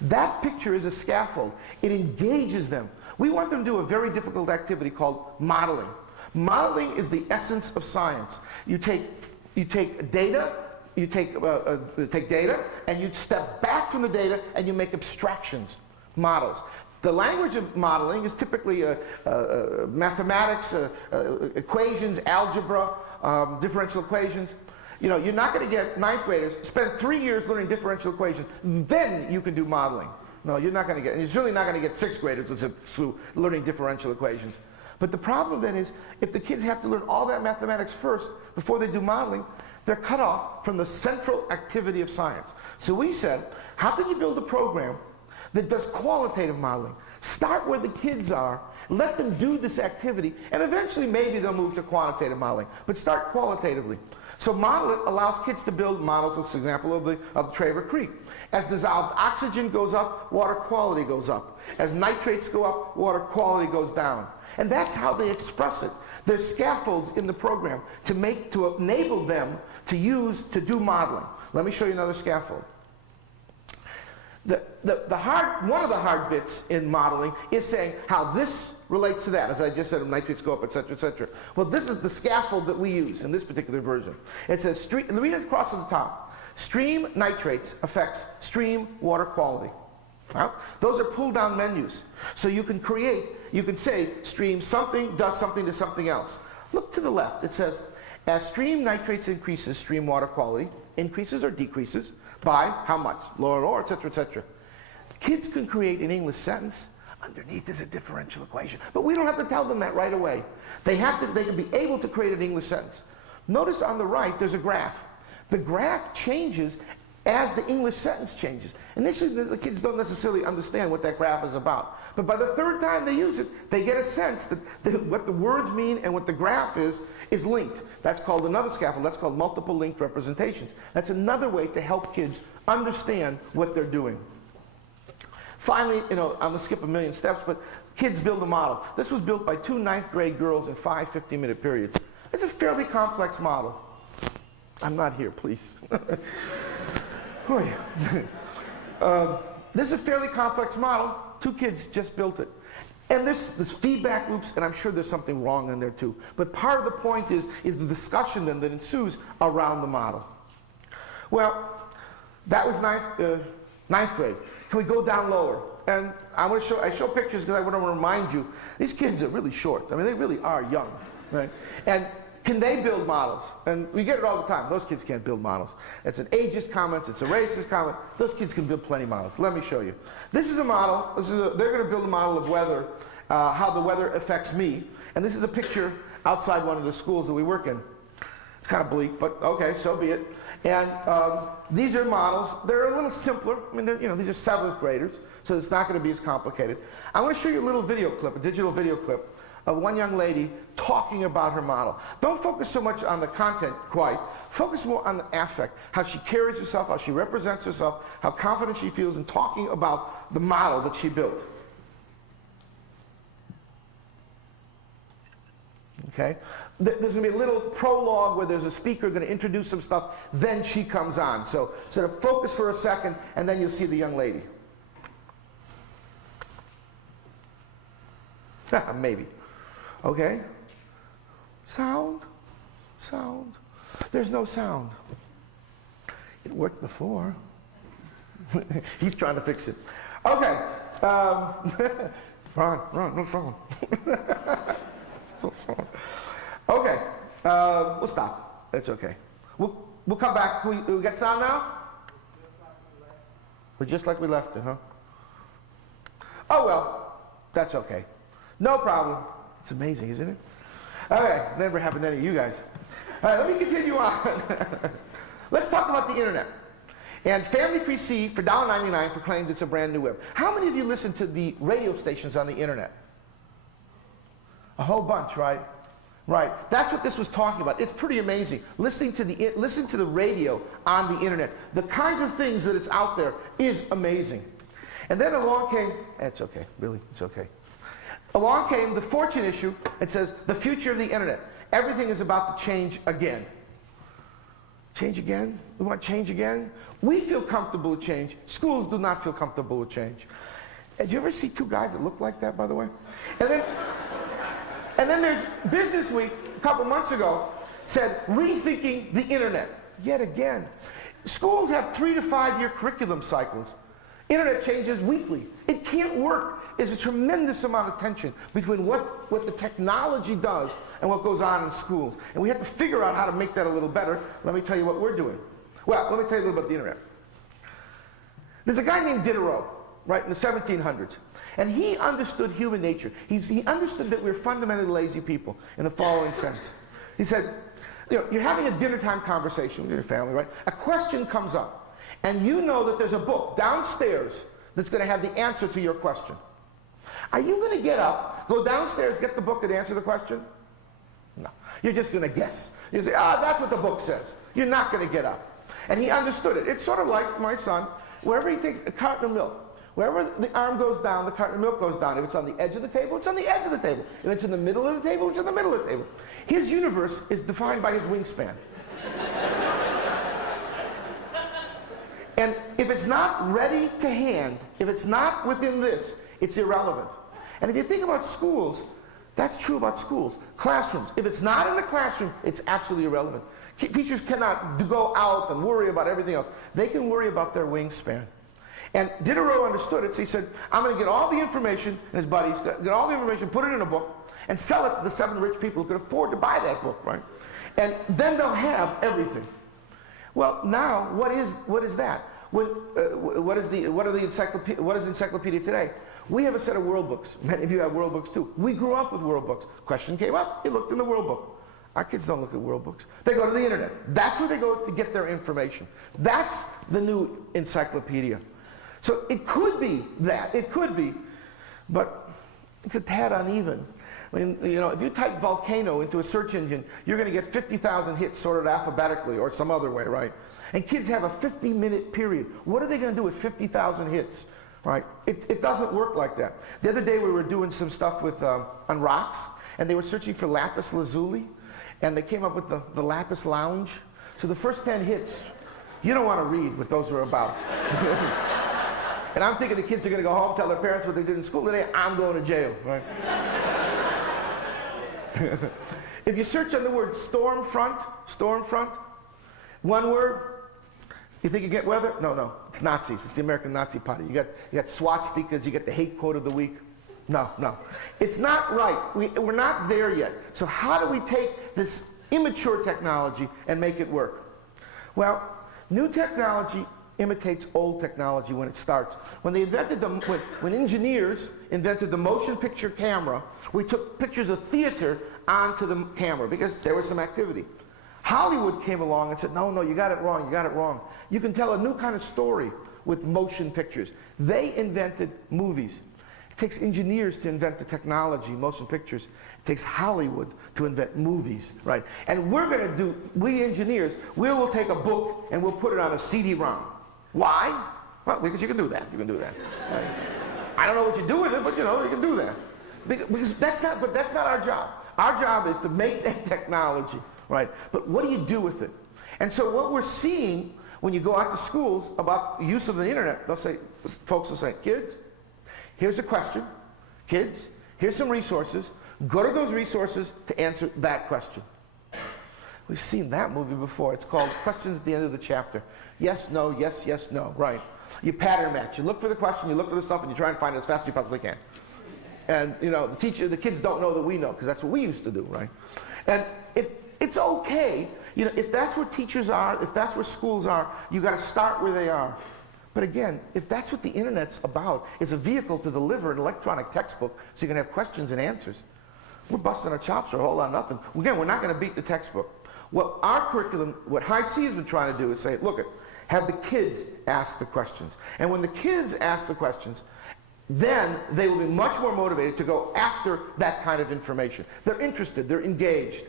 That picture is a scaffold. It engages them. We want them to do a very difficult activity called modeling. Modeling is the essence of science. You take data, and you step back from the data and you make abstractions, models. The language of modeling is typically mathematics, equations, algebra, differential equations. You know, you're not going to get ninth graders spend 3 years learning differential equations. Then you can do modeling. No, you're not going to get, and you're certainly not going to get sixth graders through learning differential equations. But the problem then is, if the kids have to learn all that mathematics first before they do modeling, they're cut off from the central activity of science. So we said, how can you build a program that does qualitative modeling. Start where the kids are, let them do this activity, and eventually maybe they'll move to quantitative modeling, but start qualitatively. So Model It allows kids to build models, for example, of the Traver Creek. As dissolved oxygen goes up, water quality goes up. As nitrates go up, water quality goes down. And that's how they express it. There's scaffolds in the program to enable them to do modeling. Let me show you another scaffold. One of the hard bits in modeling is saying how this relates to that. As I just said, nitrates go up, et cetera, et cetera. Well, this is the scaffold that we use in this particular version. It says, read it across at the top. Stream nitrates affects stream water quality. Well, those are pull-down menus. So you can say stream something does something to something else. Look to the left. It says, as stream nitrates increases, stream water quality increases or decreases by how much? Lower or, et cetera, et cetera. Kids can create an English sentence. Underneath is a differential equation. But we don't have to tell them that right away. They can be able to create an English sentence. Notice on the right, there's a graph. The graph changes as the English sentence changes. Initially, the kids don't necessarily understand what that graph is about. But by the third time they use it, they get a sense that what the words mean and what the graph is linked. That's called another scaffold. That's called multiple linked representations. That's another way to help kids understand what they're doing. Finally, I'm going to skip a million steps, but kids build a model. This was built by 2 ninth grade girls in 5 15-minute periods. It's a fairly complex model. I'm not here, please. This is a fairly complex model. 2 kids just built it. And there's feedback loops, and I'm sure there's something wrong in there too. But part of the point is the discussion then that ensues around the model. Well, that was ninth grade. Can we go down lower? And I show pictures because I want to remind you, these kids are really short. I mean, they really are young, right? And can they build models? And we get it all the time. Those kids can't build models. It's an ageist comment. It's a racist comment. Those kids can build plenty of models. Let me show you. This is a model. They're going to build a model of weather, how the weather affects me. And this is a picture outside one of the schools that we work in. It's kind of bleak, but okay, so be it. And these are models. They're a little simpler. I mean, these are 7th graders, so it's not going to be as complicated. I'm going to show you a little video clip, a digital video clip, of one young lady talking about her model. Don't focus so much on the content quite. Focus more on the affect, how she carries herself, how she represents herself, how confident she feels in talking about the model that she built. Okay? There's going to be a little prologue where there's a speaker going to introduce some stuff, then she comes on. So sort of focus for a second, and then you'll see the young lady. Maybe. Okay? Sound. There's no sound. It worked before. He's trying to fix it. Okay. Ron, no sound. Okay. We'll stop. It's okay. We'll come back. We get sound now? We're just like we left it, huh? Oh, well. That's okay. No problem. It's amazing, isn't it? Okay, never happened to any of you guys. All right, let me continue on. Let's talk about the internet. And Family PC for $1.99 proclaimed it's a brand new web. How many of you listen to the radio stations on the internet? A whole bunch, right? Right. That's what this was talking about. It's pretty amazing. Listen to the radio on the internet. The kinds of things that it's out there is amazing. And then along came, it's okay, really, it's okay. Along came the Fortune issue. It says, the future of the internet. Everything is about to change again. Change again? We want change again? We feel comfortable with change. Schools do not feel comfortable with change. Did you ever see 2 guys that look like that, by the way? And then there's Business Week, a couple months ago, said, rethinking the internet. Yet again. Schools have 3 to 5 year curriculum cycles. Internet changes weekly. It can't work. There's a tremendous amount of tension between what the technology does and what goes on in schools. And we have to figure out how to make that a little better. Let me tell you what we're doing. Well, let me tell you a little about the internet. There's a guy named Diderot, right, in the 1700s. And he understood human nature. He understood that we're fundamentally lazy people in the following sense. He said, you're having a dinner time conversation with your family, right? A question comes up. And you know that there's a book downstairs that's going to have the answer to your question. Are you going to get up, go downstairs, get the book and answer the question? No. You're just going to guess. You say, that's what the book says. You're not going to get up. And he understood it. It's sort of like my son, wherever he takes a carton of milk, wherever the arm goes down, the carton of milk goes down. If it's on the edge of the table, it's on the edge of the table. If it's in the middle of the table, it's in the middle of the table. His universe is defined by his wingspan. And if it's not ready to hand, if it's not within this, it's irrelevant. And if you think about schools, that's true about schools. Classrooms, if it's not in the classroom, it's absolutely irrelevant. Teachers cannot go out and worry about everything else. They can worry about their wingspan. And Diderot understood it, so he said, I'm going to get all the information, and his buddies, get all the information, put it in a book, and sell it to the 7 rich people who could afford to buy that book, right? And then they'll have everything. Well, now, what is that? What is encyclopedia today? We have a set of world books. Many of you have world books too. We grew up with world books. Question came up, you looked in the world book. Our kids don't look at world books. They go to the internet. That's where they go to get their information. That's the new encyclopedia. So it could be that. It could be. But it's a tad uneven. I mean, you know, if you type volcano into a search engine, you're going to get 50,000 hits sorted alphabetically or some other way, right? And kids have a 50-minute period. What are they going to do with 50,000 hits, right? It doesn't work like that. The other day we were doing some stuff with on rocks, and they were searching for lapis lazuli, and they came up with the lapis lounge. So the first 10 hits, you don't want to read what those are about. And I'm thinking the kids are going to go home, tell their parents what they did in school today. I'm going to jail, right? If you search on the word storm front, one word, you think you get weather? No, it's Nazis. It's the American Nazi Party. You got swastikas, you get the hate quote of the week. No. It's not right. We're not there yet. So how do we take this immature technology and make it work? Well, new technology imitates old technology when it starts. When they invented when engineers invented the motion picture camera, we took pictures of theater onto the camera because there was some activity. Hollywood came along and said, no, you got it wrong. You can tell a new kind of story with motion pictures. They invented movies. It takes engineers to invent the technology, motion pictures. It takes Hollywood to invent movies, right? And we engineers, we will take a book and we'll put it on a CD-ROM. Why? Well, because you can do that. Right? I don't know what you do with it, but you can do that. Because that's not our job. Our job is to make that technology, right? But what do you do with it? And so what we're seeing when you go out to schools about the use of the internet, folks will say, kids, here's a question. Kids, here's some resources. Go to those resources to answer that question. We've seen that movie before. It's called Questions at the End of the Chapter. Yes, no, yes, no, right. You pattern match. You look for the question, you look for the stuff, and you try and find it as fast as you possibly can. And, the kids don't know that we know, because that's what we used to do, right? And it's okay. If that's where teachers are, if that's where schools are, you got to start where they are. But again, if that's what the internet's about, it's a vehicle to deliver an electronic textbook so you can have questions and answers. We're busting our chops for a whole lot of nothing. Again, we're not going to beat the textbook. What our curriculum, what High C has been trying to do is say, look, have the kids ask the questions. And when the kids ask the questions, then they will be much more motivated to go after that kind of information. They're interested, they're engaged.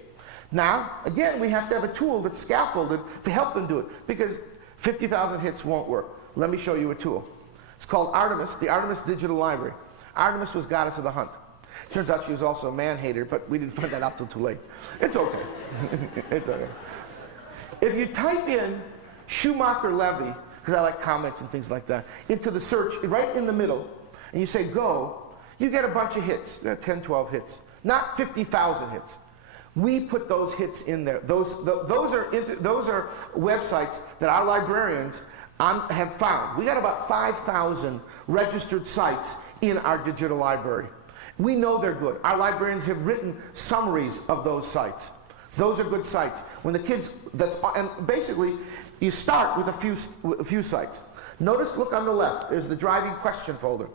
Now, again, we have to have a tool that's scaffolded to help them do it, because 50,000 hits won't work. Let me show you a tool. It's called Artemis, the Artemis Digital Library. Artemis was goddess of the hunt. Turns out she was also a man-hater, but we didn't find that out till too late. It's okay. It's okay. If you type in Schumacher-Levy, because I like comments and things like that, into the search, right in the middle, and you say go, you get a bunch of hits, 10, 12 hits, not 50,000 hits. We put those hits in there. Those are websites that our librarians have found. We got about 5,000 registered sites in our digital library. We know they're good. Our librarians have written summaries of those sites. Those are good sites. When the kids, and basically, you start with a few sites. Notice, look on the left, there's the driving question folder.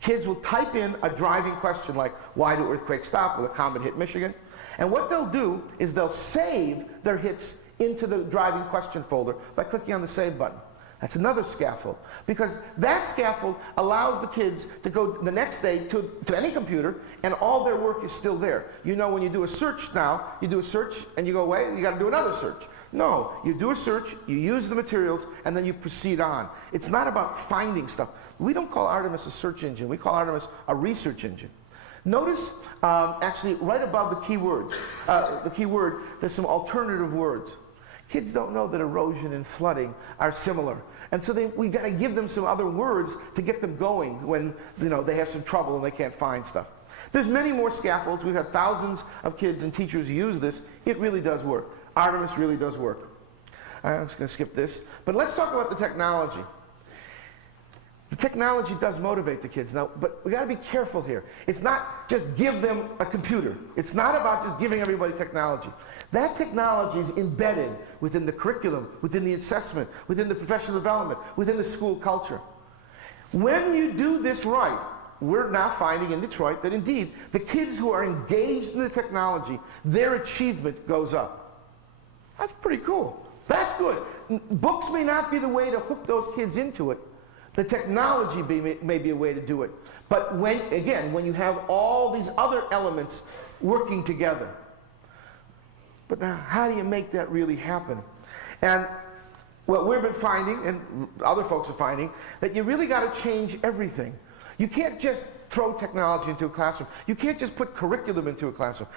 Kids will type in a driving question like, why do earthquakes stop? Will a comet hit Michigan? And what they'll do is they'll save their hits into the driving question folder by clicking on the save button. That's another scaffold. Because that scaffold allows the kids to go the next day to any computer, and all their work is still there. You know, when you do a search now, you do a search and you go away, and you got to do another search. No, you do a search, you use the materials, and then you proceed on. It's not about finding stuff. We don't call Artemis a search engine. We call Artemis a research engine. Notice, actually, right above the keyword, there's some alternative words. Kids don't know that erosion and flooding are similar. And so we got to give them some other words to get them going when they have some trouble and they can't find stuff. There's many more scaffolds. We've had thousands of kids and teachers use this. It really does work. Artemis really does work. I'm just going to skip this. But let's talk about the technology. The technology does motivate the kids. Now, but we got to be careful here. It's not just give them a computer. It's not about just giving everybody technology. That technology is embedded within the curriculum, within the assessment, within the professional development, within the school culture. When you do this right, we're now finding in Detroit that indeed the kids who are engaged in the technology, their achievement goes up. That's pretty cool. That's good. Books may not be the way to hook those kids into it. The technology may be a way to do it. But when you have all these other elements working together. But now, how do you make that really happen? And what we've been finding, and other folks are finding, that you really got to change everything. You can't just throw technology into a classroom. You can't just put curriculum into a classroom.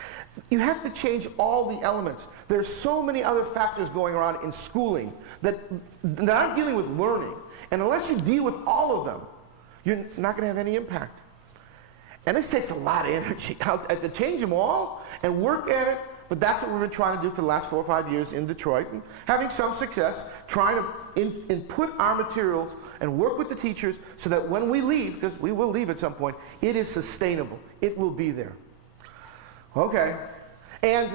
You have to change all the elements. There's so many other factors going on in schooling that aren't dealing with learning. And unless you deal with all of them, you're not going to have any impact. And this takes a lot of energy to change them all and work at it. But that's what we've been trying to do for the last 4 or 5 years in Detroit, and having some success, trying to input our materials and work with the teachers so that when we leave, because we will leave at some point, it is sustainable. It will be there. Okay. And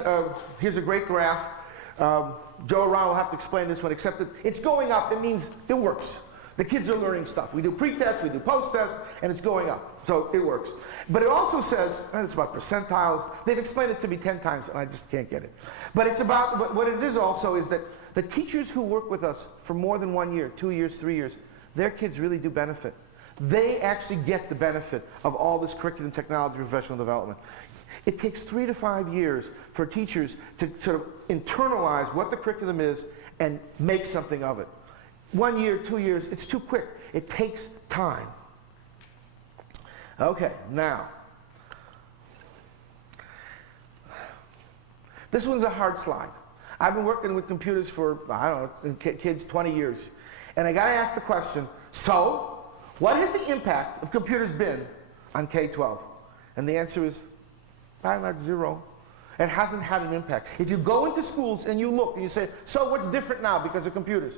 here's a great graph. Joe or Ron will have to explain this one, except that it's going up. It means it works. The kids are learning stuff. We do pre-test, we do post-test, and it's going up. So it works. But it also says, and it's about percentiles. They've explained it to me 10 times, and I just can't get it. But it's about, what it is also is that the teachers who work with us for more than 1 year, 2 years, 3 years, their kids really do benefit. They actually get the benefit of all this curriculum, technology, professional development. It takes 3 to 5 years for teachers to sort of internalize what the curriculum is and make something of it. 1 year, 2 years, it's too quick. It takes time. Okay, now. This one's a hard slide. I've been working with computers for, I don't know, kids 20 years. And I got to ask the question, so what has the impact of computers been on K-12? And the answer is, by and large, zero. It hasn't had an impact. If you go into schools and you look and you say, so what's different now because of computers?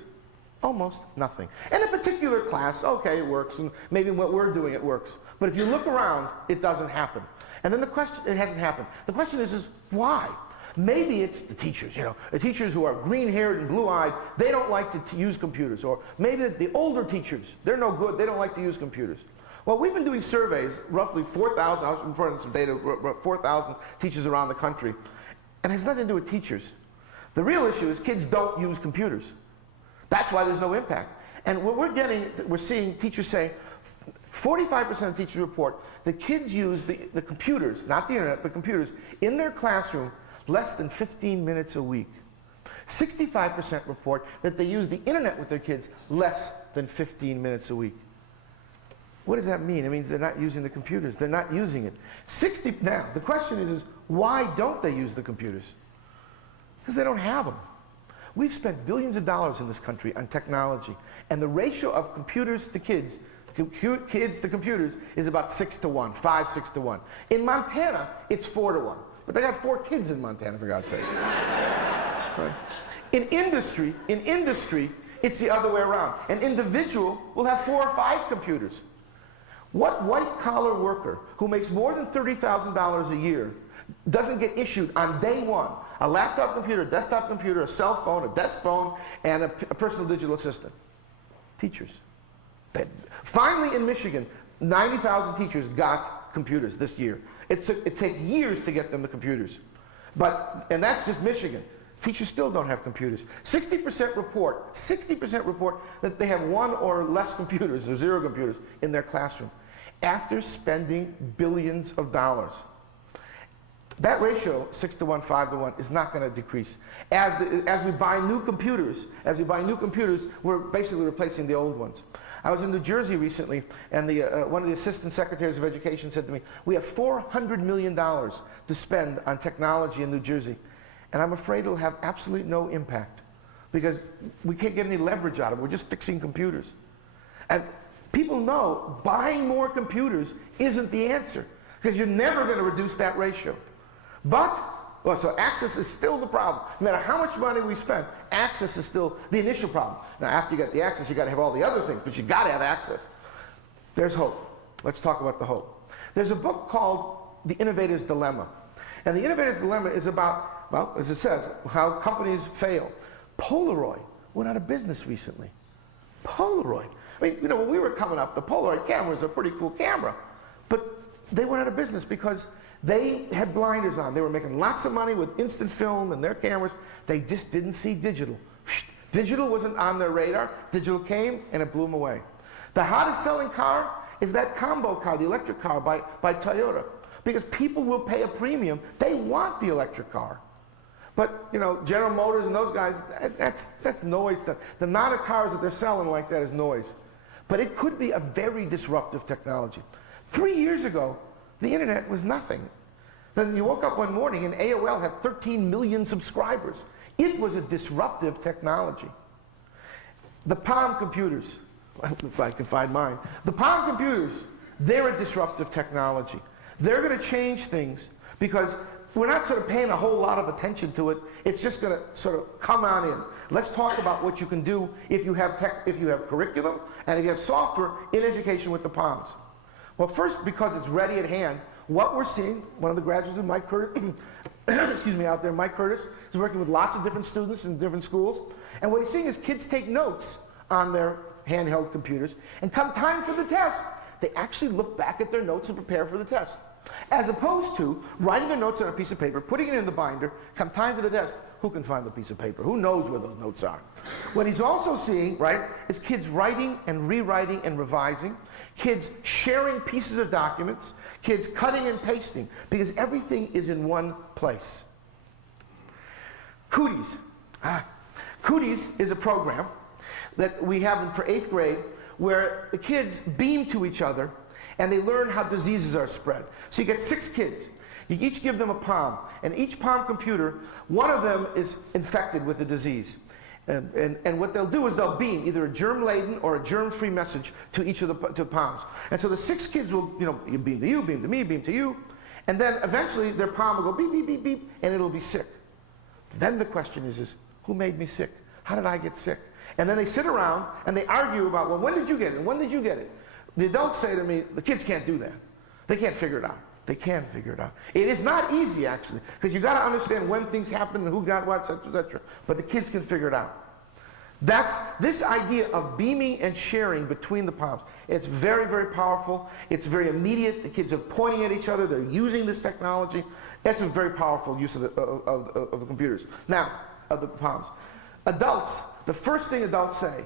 Almost nothing. In a particular class, okay, it works, and maybe what we're doing, it works. But if you look around, it doesn't happen. And then the question, it hasn't happened. The question is why? Maybe it's the teachers, the teachers who are green-haired and blue-eyed, they don't like to use computers. Or maybe the older teachers, they're no good, they don't like to use computers. Well, we've been doing surveys, roughly 4,000, I was reporting some data, 4,000 teachers around the country, and it has nothing to do with teachers. The real issue is kids don't use computers. That's why there's no impact. And what we're seeing teachers say, 45% of teachers report that kids use the computers, not the internet, but computers, in their classroom less than 15 minutes a week. 65% report that they use the internet with their kids less than 15 minutes a week. What does that mean? It means they're not using the computers. They're not using it. Now, the question is why don't they use the computers? Because they don't have them. We've spent billions of dollars in this country on technology, and the ratio of computers to kids to computers is about 6 to 1, 5, 6 to 1. In Montana, it's 4 to 1. But they got 4 kids in Montana, for God's sakes. Right? In industry, it's the other way around. An individual will have 4 or 5 computers. What white-collar worker who makes more than $30,000 a year doesn't get issued on day one a laptop computer, a desktop computer, a cell phone, a desk phone, and a personal digital assistant? Teachers. Finally, in Michigan, 90,000 teachers got computers this year. It took years to get them the computers. And that's just Michigan. Teachers still don't have computers. 60% report that they have one or less computers or zero computers in their classroom after spending billions of dollars. That ratio, 6 to 1, 5 to 1, is not going to decrease. As we buy new computers, we're basically replacing the old ones. I was in New Jersey recently, and one of the assistant secretaries of education said to me, we have $400 million to spend on technology in New Jersey, and I'm afraid it'll have absolutely no impact because we can't get any leverage out of it. We're just fixing computers. And people know buying more computers isn't the answer because you're never going to reduce that ratio. So access is still the problem. No matter how much money we spend, access is still the initial problem. Now, after you get the access, you got to have all the other things, but you got to have access. There's hope. Let's talk about the hope. There's a book called The Innovator's Dilemma. And The Innovator's Dilemma is about, well, as it says, how companies fail. Polaroid went out of business recently. Polaroid. I mean, when we were coming up, the Polaroid camera was a pretty cool camera. But they went out of business because they had blinders on. They were making lots of money with instant film and their cameras. They just didn't see digital. Digital wasn't on their radar. Digital came and it blew them away. The hottest selling car is that combo car, the electric car by Toyota. Because people will pay a premium. They want the electric car. But, General Motors and those guys, that's noise. The amount of cars that they're selling like that is noise. But it could be a very disruptive technology. 3 years ago, the internet was nothing. Then you woke up one morning and AOL had 13 million subscribers. It was a disruptive technology. The Palm computers, if I can find mine, the Palm computers, they're a disruptive technology. They're going to change things because we're not sort of paying a whole lot of attention to it. It's just going to sort of come on in. Let's talk about what you can do if you have curriculum and if you have software in education with the Palms. Well, first, because it's ready at hand, what we're seeing, one of the graduates, Mike Curtis, out there, Mike Curtis, is working with lots of different students in different schools. And what he's seeing is kids take notes on their handheld computers, and come time for the test, they actually look back at their notes and prepare for the test. As opposed to writing their notes on a piece of paper, putting it in the binder, come time for the test, who can find the piece of paper? Who knows where those notes are? What he's also seeing, right, is kids writing and rewriting and revising, kids sharing pieces of documents, kids cutting and pasting, because everything is in one place. Cooties. Cooties is a program that we have for 8th grade where the kids beam to each other and they learn how diseases are spread. So you get 6 kids. You each give them a Palm, and each Palm computer, one of them is infected with the disease. And what they'll do is they'll beam either a germ-laden or a germ-free message to each of the Palms. And so the 6 kids will, you beam to you, beam to me, beam to you, and then eventually their Palm will go beep, beep, beep, beep, and it'll be sick. Then the question is who made me sick? How did I get sick? And then they sit around and they argue about, well, when did you get it? When did you get it? The adults say to me, the kids can't do that. They can't figure it out. They can figure it out. It is not easy, actually, because you got to understand when things happen and who got what, etc., etc. But the kids can figure it out. That's this idea of beaming and sharing between the Palms. It's very, very powerful. It's very immediate. The kids are pointing at each other. They're using this technology. That's a very powerful use of the computers. Now, of the Palms. Adults, the first thing adults say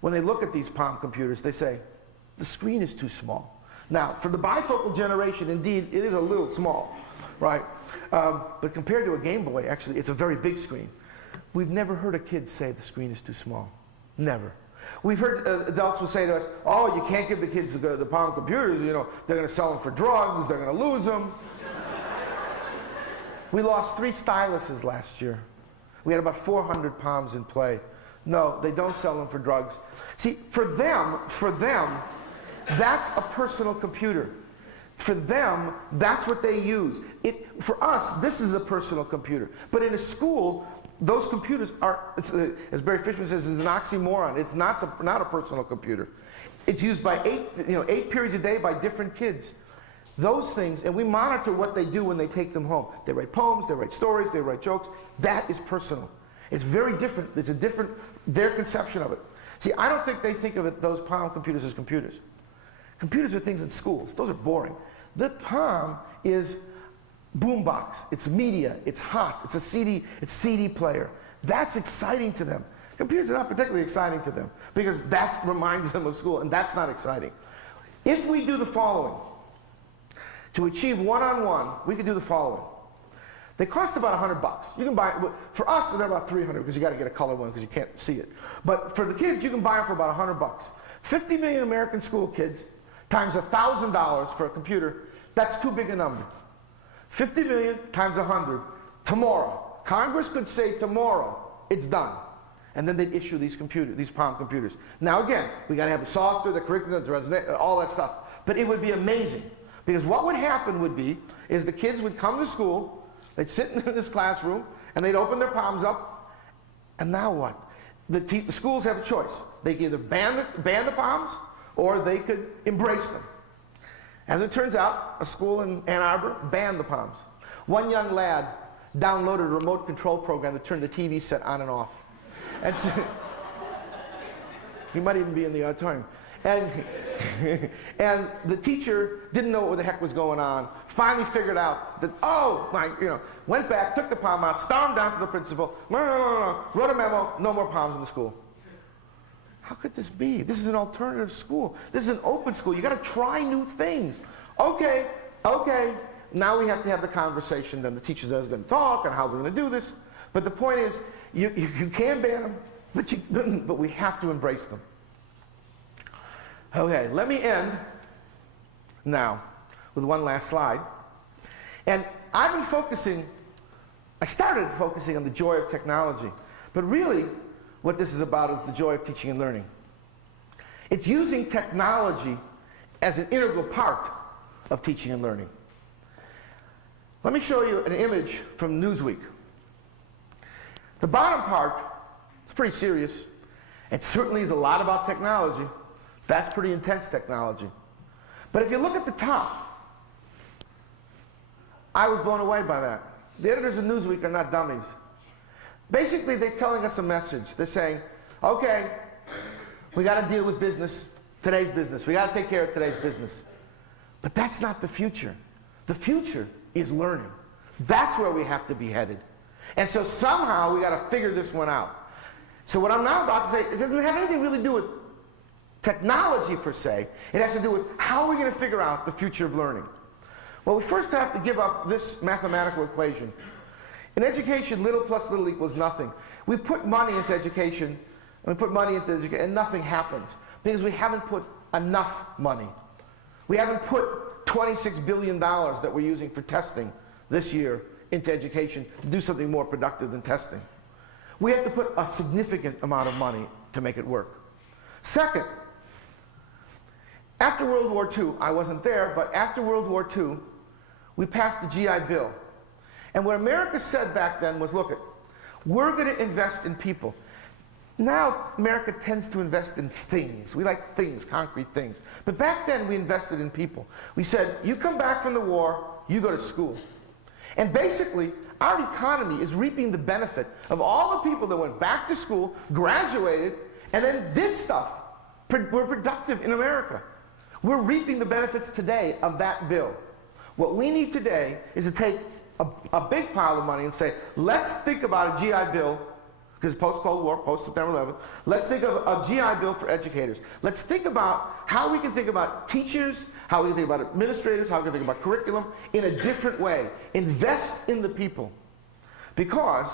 when they look at these Palm computers, they say, the screen is too small. Now, for the bifocal generation, indeed, it is a little small, right? But compared to a Game Boy, actually, it's a very big screen. We've never heard a kid say the screen is too small. Never. We've heard adults will say to us, oh, you can't give the kids the Palm computers, they're going to sell them for drugs, they're going to lose them. We lost 3 styluses last year. We had about 400 Palms in play. No, they don't sell them for drugs. See, for them, that's a personal computer. For them, that's what they use. For us, this is a personal computer. But in a school, those computers are, as Barry Fishman says, is an oxymoron. It's not a personal computer. It's used by 8 periods a day by different kids. Those things, and we monitor what they do when they take them home. They write poems, they write stories, they write jokes. That is personal. It's very different. It's their conception of it. See, I don't think they think of those Palm computers as computers. Computers are things in schools. Those are boring. The Palm is boombox, it's media, it's hot, it's a CD player. That's exciting to them. Computers are not particularly exciting to them because that reminds them of school, and that's not exciting. If we do the following, to achieve one-on-one, we could do the following. They cost about $100. You can buy, for us, they're about $300 because you got to get a color one because you can't see it. But for the kids, you can buy them for about $100. 50 million American school kids times $1,000 for a computer, that's too big a number. 50 million times 100, tomorrow. Congress could say tomorrow, it's done. And then they'd issue these Palm computers. Now again, we got to have the software, the curriculum, all that stuff. But it would be amazing. Because what would happen would be, is the kids would come to school, they'd sit in this classroom, and they'd open their palms up, and now what? The schools have a choice. They could either ban the palms, or they could embrace them. As it turns out, a school in Ann Arbor banned the palms. One young lad downloaded a remote control program that turned the TV set on and off. And so, he might even be in the auditorium. And the teacher didn't know what the heck was going on. Finally figured out that, went back, took the palm out, stormed down to the principal, wrote a memo, no more palms in the school. How could this be? This is an alternative school. This is an open school. You got to try new things. Okay. Now we have to have the conversation. Then the teacher's going to talk and how we're going to do this. But the point is, you can ban them, but we have to embrace them. Okay, let me end now with one last slide. And I started focusing on the joy of technology, but really what this is about is the joy of teaching and learning. It's using technology as an integral part of teaching and learning. Let me show you an image from Newsweek. The bottom part, it's pretty serious. It certainly is a lot about technology. That's pretty intense technology. But if you look at the top, I was blown away by that. The editors of Newsweek are not dummies. Basically, they're telling us a message. They're saying, okay, we got to deal with business, today's business. We got to take care of today's business. But that's not the future. The future is learning. That's where we have to be headed. And so somehow we got to figure this one out. So what I'm now about to say, it doesn't have anything really to do with technology per se. It has to do with how we're going to figure out the future of learning. Well, we first have to give up this mathematical equation. In education, little plus little equals nothing. We put money into education, and nothing happens because we haven't put enough money. We haven't put $26 billion that we're using for testing this year into education to do something more productive than testing. We have to put a significant amount of money to make it work. Second, after World War II, I wasn't there, but after World War II, we passed the GI Bill. And what America said back then was, look, we're going to invest in people. Now, America tends to invest in things. We like things, concrete things. But back then, we invested in people. We said, you come back from the war, you go to school. And basically, our economy is reaping the benefit of all the people that went back to school, graduated, and then did stuff. We're productive in America. We're reaping the benefits today of that bill. What we need today is to take a big pile of money and say, let's think about a GI Bill, because post-Cold War, post-September 11th, let's think of a GI Bill for educators. Let's think about how we can think about teachers, how we can think about administrators, how we can think about curriculum in a different way. Invest in the people. Because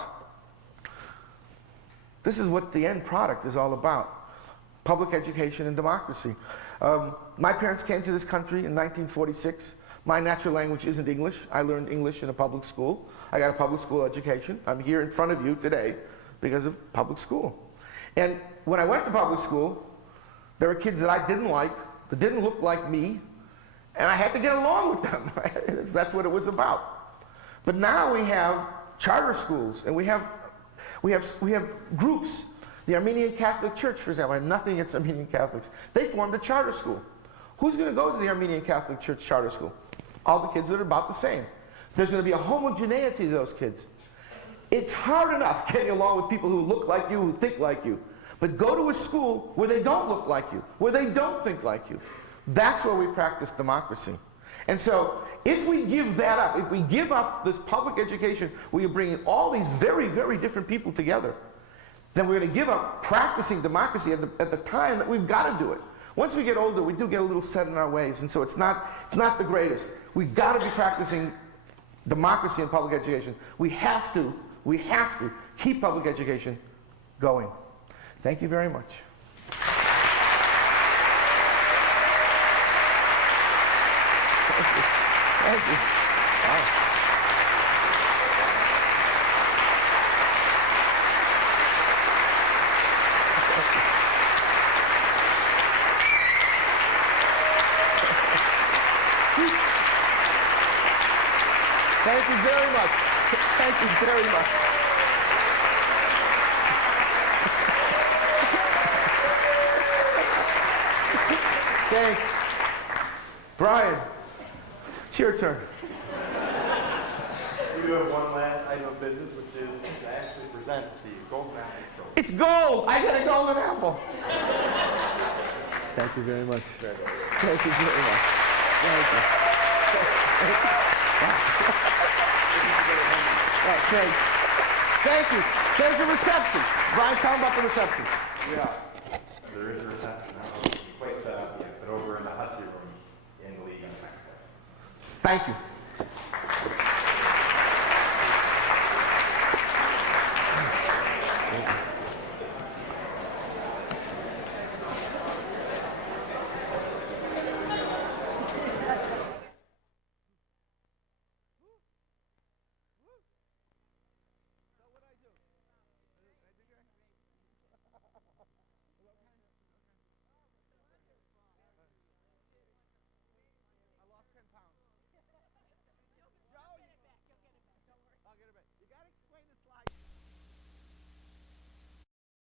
this is what the end product is all about. Public education and democracy. My parents came to this country in 1946. My natural language isn't English. I learned English in a public school. I got a public school education. I'm here in front of you today because of public school. And when I went to public school, there were kids that I didn't like, that didn't look like me, and I had to get along with them. That's what it was about. But now we have charter schools, and we have groups. The Armenian Catholic Church, for example, I have nothing against Armenian Catholics. They formed a charter school. Who's going to go to the Armenian Catholic Church charter school? All the kids that are about the same. There's going to be a homogeneity to those kids. It's hard enough getting along with people who look like you, who think like you. But go to a school where they don't look like you, where they don't think like you. That's where we practice democracy. And so If we give that up, if we give up this public education where you're bringing all these very, very different people together, then we're going to give up practicing democracy at the time that we've got to do it. Once we get older, we do get a little set in our ways, and so it's not the greatest. We've got to be practicing democracy in public education. We have to keep public education going. Thank you very much. Thank you. Wow. Thank you very much. Thank you very much. Thanks. Brian, it's your turn. We do have one last item of business, which is to actually present the Golden Apple Trophy. It's gold. I got a golden apple. Thank you very much. Thank you very much. Thank you. Right, thanks. Thank you. There's a reception. Brian, tell them about the reception. Yeah. There is a reception. I don't know if it's quite set up yet, but over in the Hussey room in the league. Thank you.